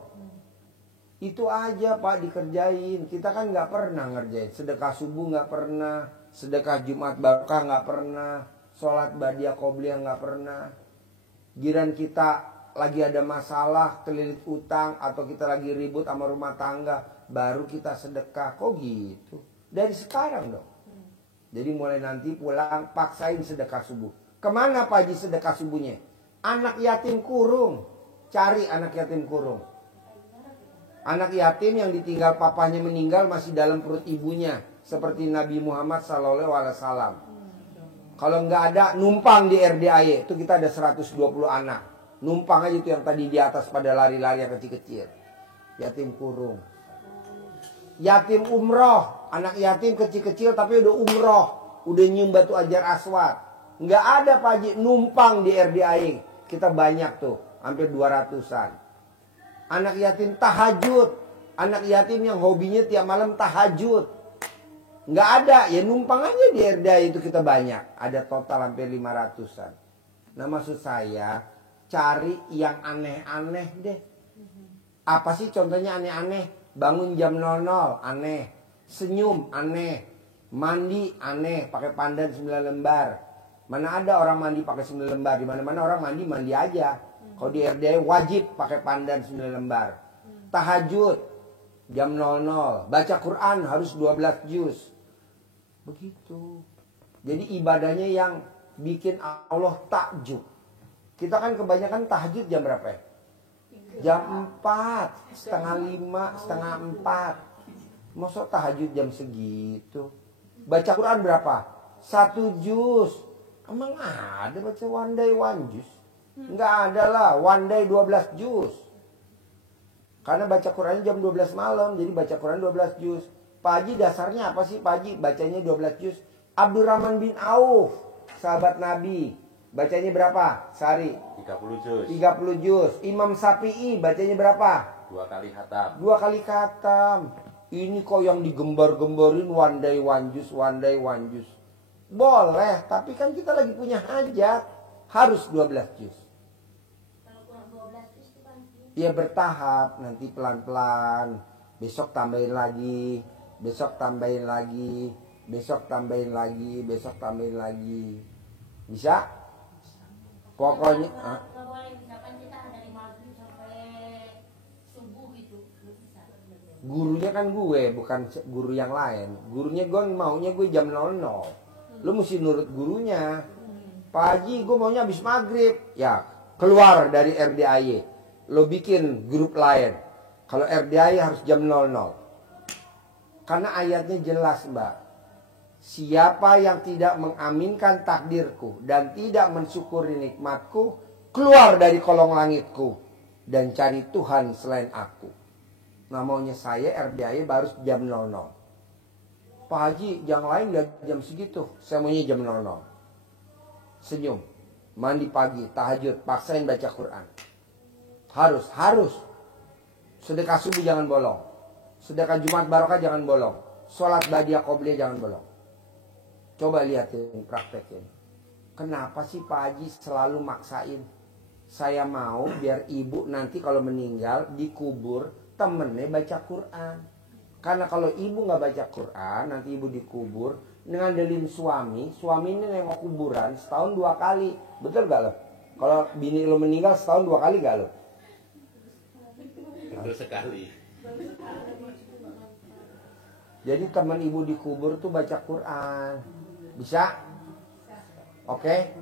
Itu aja Pak dikerjain. Kita kan nggak pernah ngerjain. Sedekah subuh nggak pernah. Sedekah Jumat barokah nggak pernah. Sholat ba'diyah qobliyah nggak pernah. Giran kita lagi ada masalah, kelilit utang, atau kita lagi ribut sama rumah tangga, baru kita sedekah. Kok gitu? Dari sekarang dong. Jadi mulai nanti pulang paksain sedekah subuh. Kemana Pak Haji sedekah subuhnya? Anak yatim kurung. Cari anak yatim kurung. Anak yatim yang ditinggal papanya meninggal masih dalam perut ibunya. Seperti Nabi Muhammad SAW. Kalau nggak ada, numpang di RDAY. Itu kita ada 120 anak. Numpang aja itu yang tadi di atas pada lari-lari yang kecil-kecil. Yatim kurung. Yatim umroh. Anak yatim kecil-kecil tapi udah umroh. Udah nyium batu ajar aswad. Nggak ada Pak Haji, numpang di RDAY. Kita banyak tuh, hampir 200-an. Anak yatim tahajud. Anak yatim yang hobinya tiap malam tahajud. Nggak ada, ya numpang aja di RDAY itu kita banyak. Ada total hampir 500-an. Nah maksud saya, cari yang aneh-aneh deh. Apa sih contohnya aneh-aneh? Bangun jam 00, aneh. Senyum, aneh. Mandi, aneh. Pakai pandan 9 lembar. Mana ada orang mandi pakai 9 lembar? Di mana-mana orang mandi aja. Kalau di RDAY wajib pakai pandan 9 lembar. Tahajud, jam 00. Baca Quran harus 12 juz. Begitu. Jadi ibadahnya yang bikin Allah takjub. Kita kan kebanyakan tahajud jam berapa ya? Jam 4, setengah 5, setengah 4. Masa tahajud jam segitu? Baca Quran berapa? 1 juz. Emang ada baca one day one juz? Enggak ada lah, one day 12 juz. Karena baca Qurannya jam 12 malam, jadi baca Quran 12 juz. Pak Haji dasarnya apa sih Pak Haji? Bacanya 12 juz. Abdurrahman bin Auf, sahabat Nabi. Bacanya berapa sehari? 30 juz. 30 juz. Imam Syafi'i bacanya berapa? 2 kali khatam. 2 kali khatam. Ini kok yang digembar-gembarin one day one juz, one day one juz. Boleh, tapi kan kita lagi punya hajat. Harus 12 juz. Ya bertahap, nanti pelan-pelan. Besok tambahin lagi. Besok tambahin lagi, besok tambahin lagi, besok tambahin lagi. Bisa? Pokoknya gurunya kan gue, bukan guru yang lain. Gurunya gue maunya gue jam 00. Lu mesti nurut gurunya. Pak Haji gue maunya habis maghrib. Ya keluar dari RDAY. Lo bikin grup lain. Kalau RDAY harus jam 00. Karena ayatnya jelas Mbak. Siapa yang tidak mengaminkan takdirku dan tidak mensyukuri nikmatku, keluar dari kolong langitku dan cari Tuhan selain aku. Nah maunya saya RDAY baru jam 00. Pak Haji yang lain gak jam segitu. Saya maunya jam 00. Senyum. Mandi pagi, tahajud, paksain baca Quran. Harus. Sedekah subuh jangan bolong. Sedekah Jumat Barokah jangan bolong. Sholat Badiah Qobliyah jangan bolong. Coba lihatin, praktekin. Kenapa sih Pak Haji selalu maksain? Saya mau biar ibu nanti kalau meninggal dikubur temennya baca Quran. Karena kalau ibu gak baca Quran, nanti ibu dikubur ngandelin suami. Suami ini nengok kuburan setahun 2 kali. Betul gak lo? Kalau bini lo meninggal setahun 2 kali gak lo? Betul sekali. Jadi teman ibu dikubur tuh baca Quran. Bisa? Oke?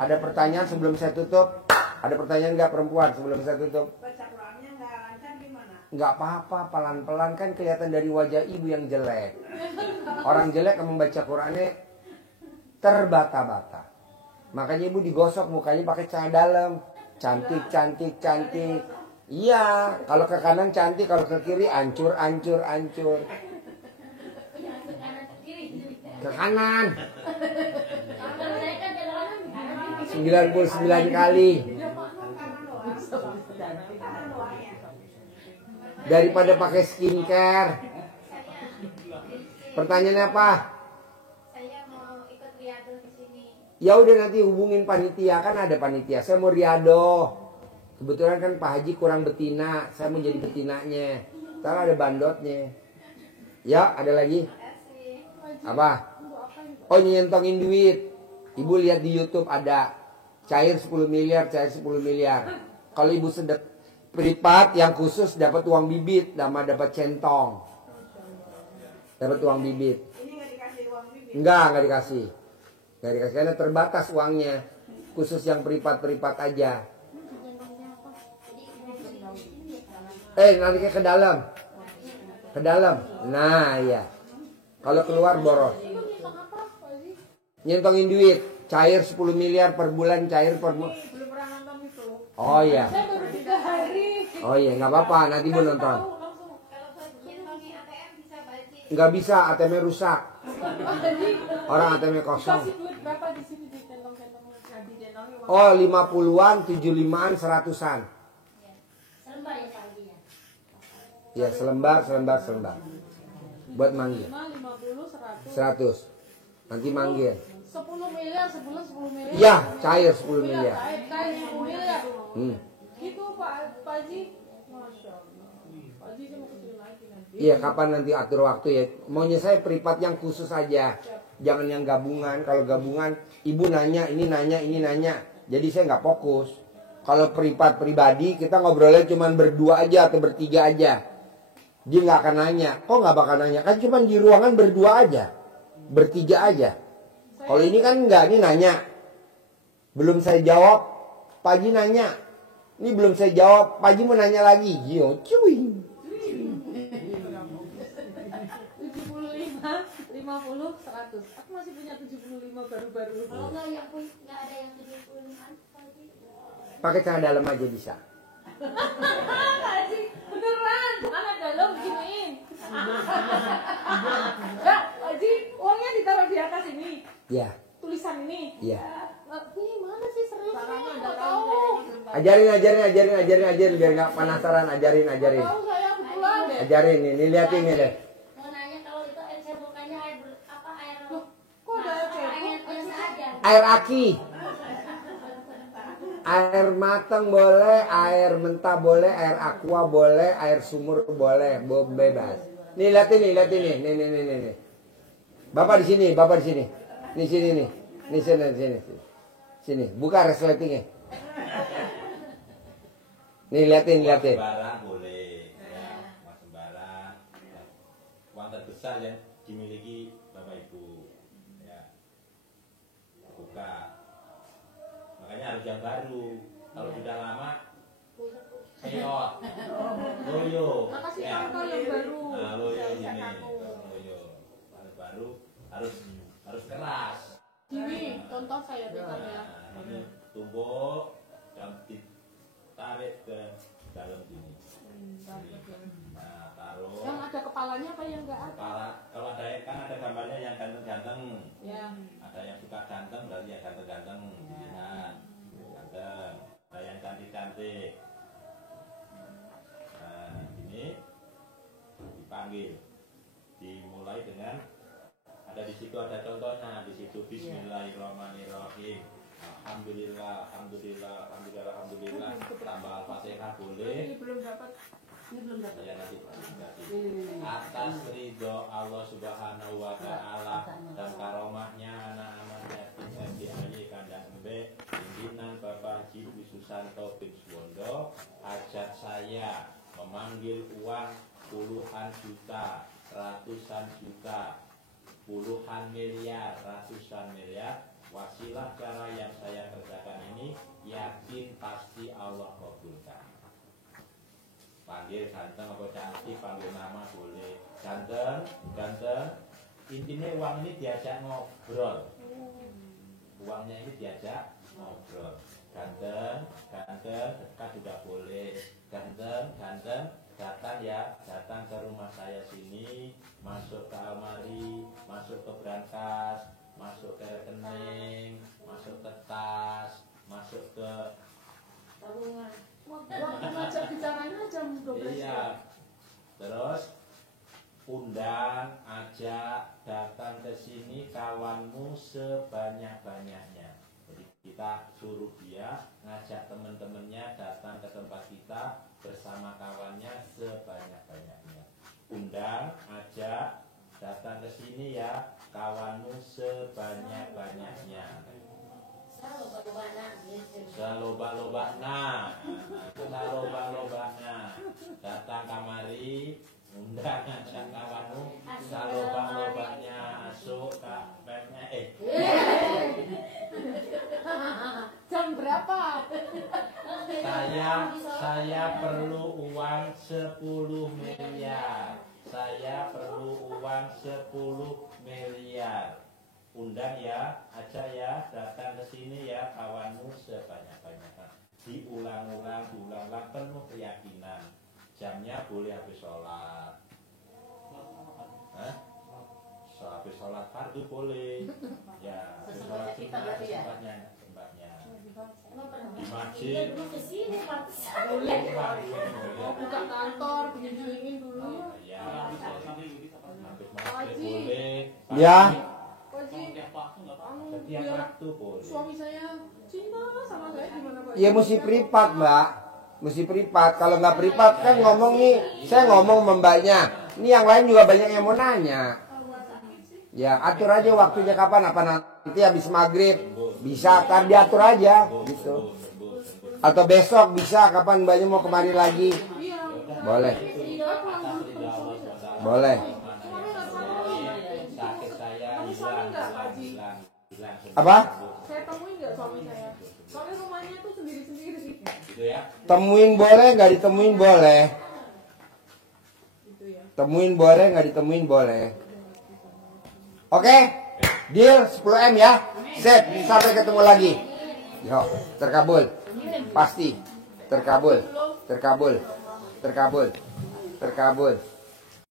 Ada pertanyaan sebelum saya tutup? Ada pertanyaan nggak perempuan sebelum saya tutup? Baca Qurannya nggak lancar gimana? Nggak apa-apa, pelan-pelan kan kelihatan dari wajah ibu yang jelek. Orang jelek yang membaca Qurannya terbata-bata. Makanya ibu digosok mukanya pakai cahaya dalam. Cantik. Iya, kalau ke kanan cantik, kalau ke kiri ancur. Ke kanan 99 kali. Daripada pakai skincare. Pertanyaannya apa? Saya mau ikut riado di sini. Ya udah nanti hubungin panitia, kan ada panitia. Saya mau riado. Kebetulan kan Pak Haji kurang betina, saya mau jadi betinanya. Ntar ada bandotnya. Ya, ada lagi? Apa? Oh, nyentongin duit. Ibu lihat di YouTube ada cair 10 miliar. Kalau ibu sedek privat yang khusus dapat uang bibit, nama dapat centong. Dapat uang bibit. Ini nggak dikasih uang bibit? Enggak dikasih. Enggak dikasih karena terbatas uangnya. Khusus yang privat aja. Nanti ke dalam. Nah, iya. Kalau keluar boros. Nyentongin duit. cair 10 miliar per bulan, cair per Belum pernah nonton itu. Oh iya. Saya baru 3 hari. Oh iya, nggak apa-apa, nanti Bu nonton. Tahu langsung. Kalau bagian pakai ATM bisa Baji. Nggak bisa, ATM rusak. Jadi Orang ATM kosong. kasih duit berapa di sini di kantong-kantong di denongnya. Oh, 50-an, 75-an, 100-an. Selembar ya Pak Haji ya. Ya, selembar. Buat manggil. 50, 100. 100. Nanti manggil. 10 miliar sebulan 10 miliar. Ya, cair 10 miliar. Cair 10 miliar. Gitu Pak Haji. Masya Allah. Pak Haji saya mau kesini lagi nanti. Iya, kapan nanti atur waktu ya. Maunya saya privat yang khusus aja. Jangan yang gabungan. Kalau gabungan, ibu nanya, ini nanya. Jadi saya nggak fokus. Kalau privat pribadi, kita ngobrolnya cuma berdua aja atau bertiga aja. Dia nggak akan nanya. Kok nggak bakal nanya? Kan cuma di ruangan berdua aja. Bertiga aja. Kalau ini kan nggak, ini nanya. Belum saya jawab, Pak Haji nanya. Ini belum saya jawab, Pak Haji mau nanya lagi. Yo, cuy. 75, 50, 100. Aku masih punya 75 baru-baru. Kalau nggak ada yang 75-an Pak Haji. Pakai celana dalam aja bisa. Haji, beneran. Anak dalam giniin. Enggak, Haji, uangnya ditaruh di atas ini. Ya. Tulisan ini. Iya. Ini mana sih serius? Caranya Nggak nggak tahu. Ajarin biar nggak penasaran. Ajarin. Tahu saya betulan deh. Ajarin nih, liatin nih deh. Mau nanya kalau itu air cebokannya air Kok ada air cebok? biasa aja. Air aki. Air matang boleh, air mentah boleh, air aqua boleh, air sumur boleh, bebas. Nih liatin nih. Nih. Bapak di sini. Nih sini nih. Nih sini. Sini, buka resletingnya. Nih liatin. Sembarang boleh, ya, uang sembarang. Ya. Uang terbesar yang dimiliki Bapak Ibu, ya. Buka. Makanya harus yang baru. Kalau sudah lama, seot, loyo. Makasih Ya. tanggal yang baru. Nah, loyo Saya ini, aku. loyo. Kalau baru harus keras. Gini, contoh saya dekat ya. Nah, ini tumbuk dan ditarik ke dalam sini. Nah, taruh. Yang ada kepalanya apa yang enggak ada? Kepala, kalau ada kan ada gambarnya yang ganteng-ganteng. Ya. Ada yang suka ganteng, berarti yang ganteng-ganteng dilihat. Ganteng. Ada yang cantik-cantik. Nah, ini dipanggil. Dimulai dengan ada di situ ada contohnya, di situ Bismillahirrahmanirrahim. Alhamdulillah. Tambah Al-Fatihah boleh. Ini belum dapat. Ya, nanti atas ridho Allah Subhanahu wa Ta'ala dan karomahnya anak-anak yatim FDIY Kandang Embe, pimpinan Bapak Haji Susanto bin Suwondo, hajat saya memanggil uang puluhan juta, ratusan juta, puluhan miliar, ratusan miliar. Wasilah cara yang saya kerjakan ini yakin pasti Allah kabulkan. Panggil ganteng apa cantik, panggil nama boleh. Ganteng. Intinya uang ini diajak ngobrol. Uangnya ini diajak ngobrol. Ganteng, dekat juga boleh. Ganteng, datang ya, datang ke rumah saya sini, masuk ke almari, masuk ke brankas, masuk ke rekening, masuk ke tas, masuk ke Tabungan. Waktu ngajak bicaranya jam 12. iya. Terus undang, ajak, datang ke sini kawanmu sebanyak-banyaknya. Jadi kita suruh dia ngajak teman-temannya datang ke tempat kita bersama kawannya sebanyak-banyaknya. Undang, ajak, datang ke sini ya kawanmu sebanyak-banyaknya. Saloba-lobana datang kamari undang ajak kawanmu saloba-lobanya asuk kapeknya Jam berapa? saya perlu uang 10 miliar. Saya perlu uang 10 miliar undang ya, ajak ya, datang ke sini ya kawanmu sebanyak-banyaknya. Diulang-ulang penuh keyakinan. Jamnya boleh habis sholat. Habis sholat fardu boleh. Ya, habis sholat Jumat tempatnya. Di masjid. Boleh. Mau buka kantor, dingin dulu. Ya, habis maghrib boleh. Ya. Setiap biar waktu boleh. suami saya cinta sama saya gimana Pak? Ya mesti privat, Mbak. Mesti privat. Kalau nggak privat kan ngomong nih, saya ngomong sama mbaknya. Ini yang lain juga banyak yang mau nanya. Ya, atur aja waktunya kapan, apa nanti habis maghrib. Bisa, kan diatur aja gitu. Atau besok bisa, kapan mbaknya mau kemari lagi. Boleh. Boleh. Apa? Saya temuin nggak suami saya? Soalnya rumahnya tuh sendiri-sendiri. Gitu ya. Temuin boleh, nggak ditemuin boleh. Gitu ya. Temuin boleh, nggak ditemuin boleh. Oke, deal 10M ya. Set, sampai ketemu lagi. Yo, terkabul. Pasti. Terkabul. Terkabul. Terkabul. Terkabul.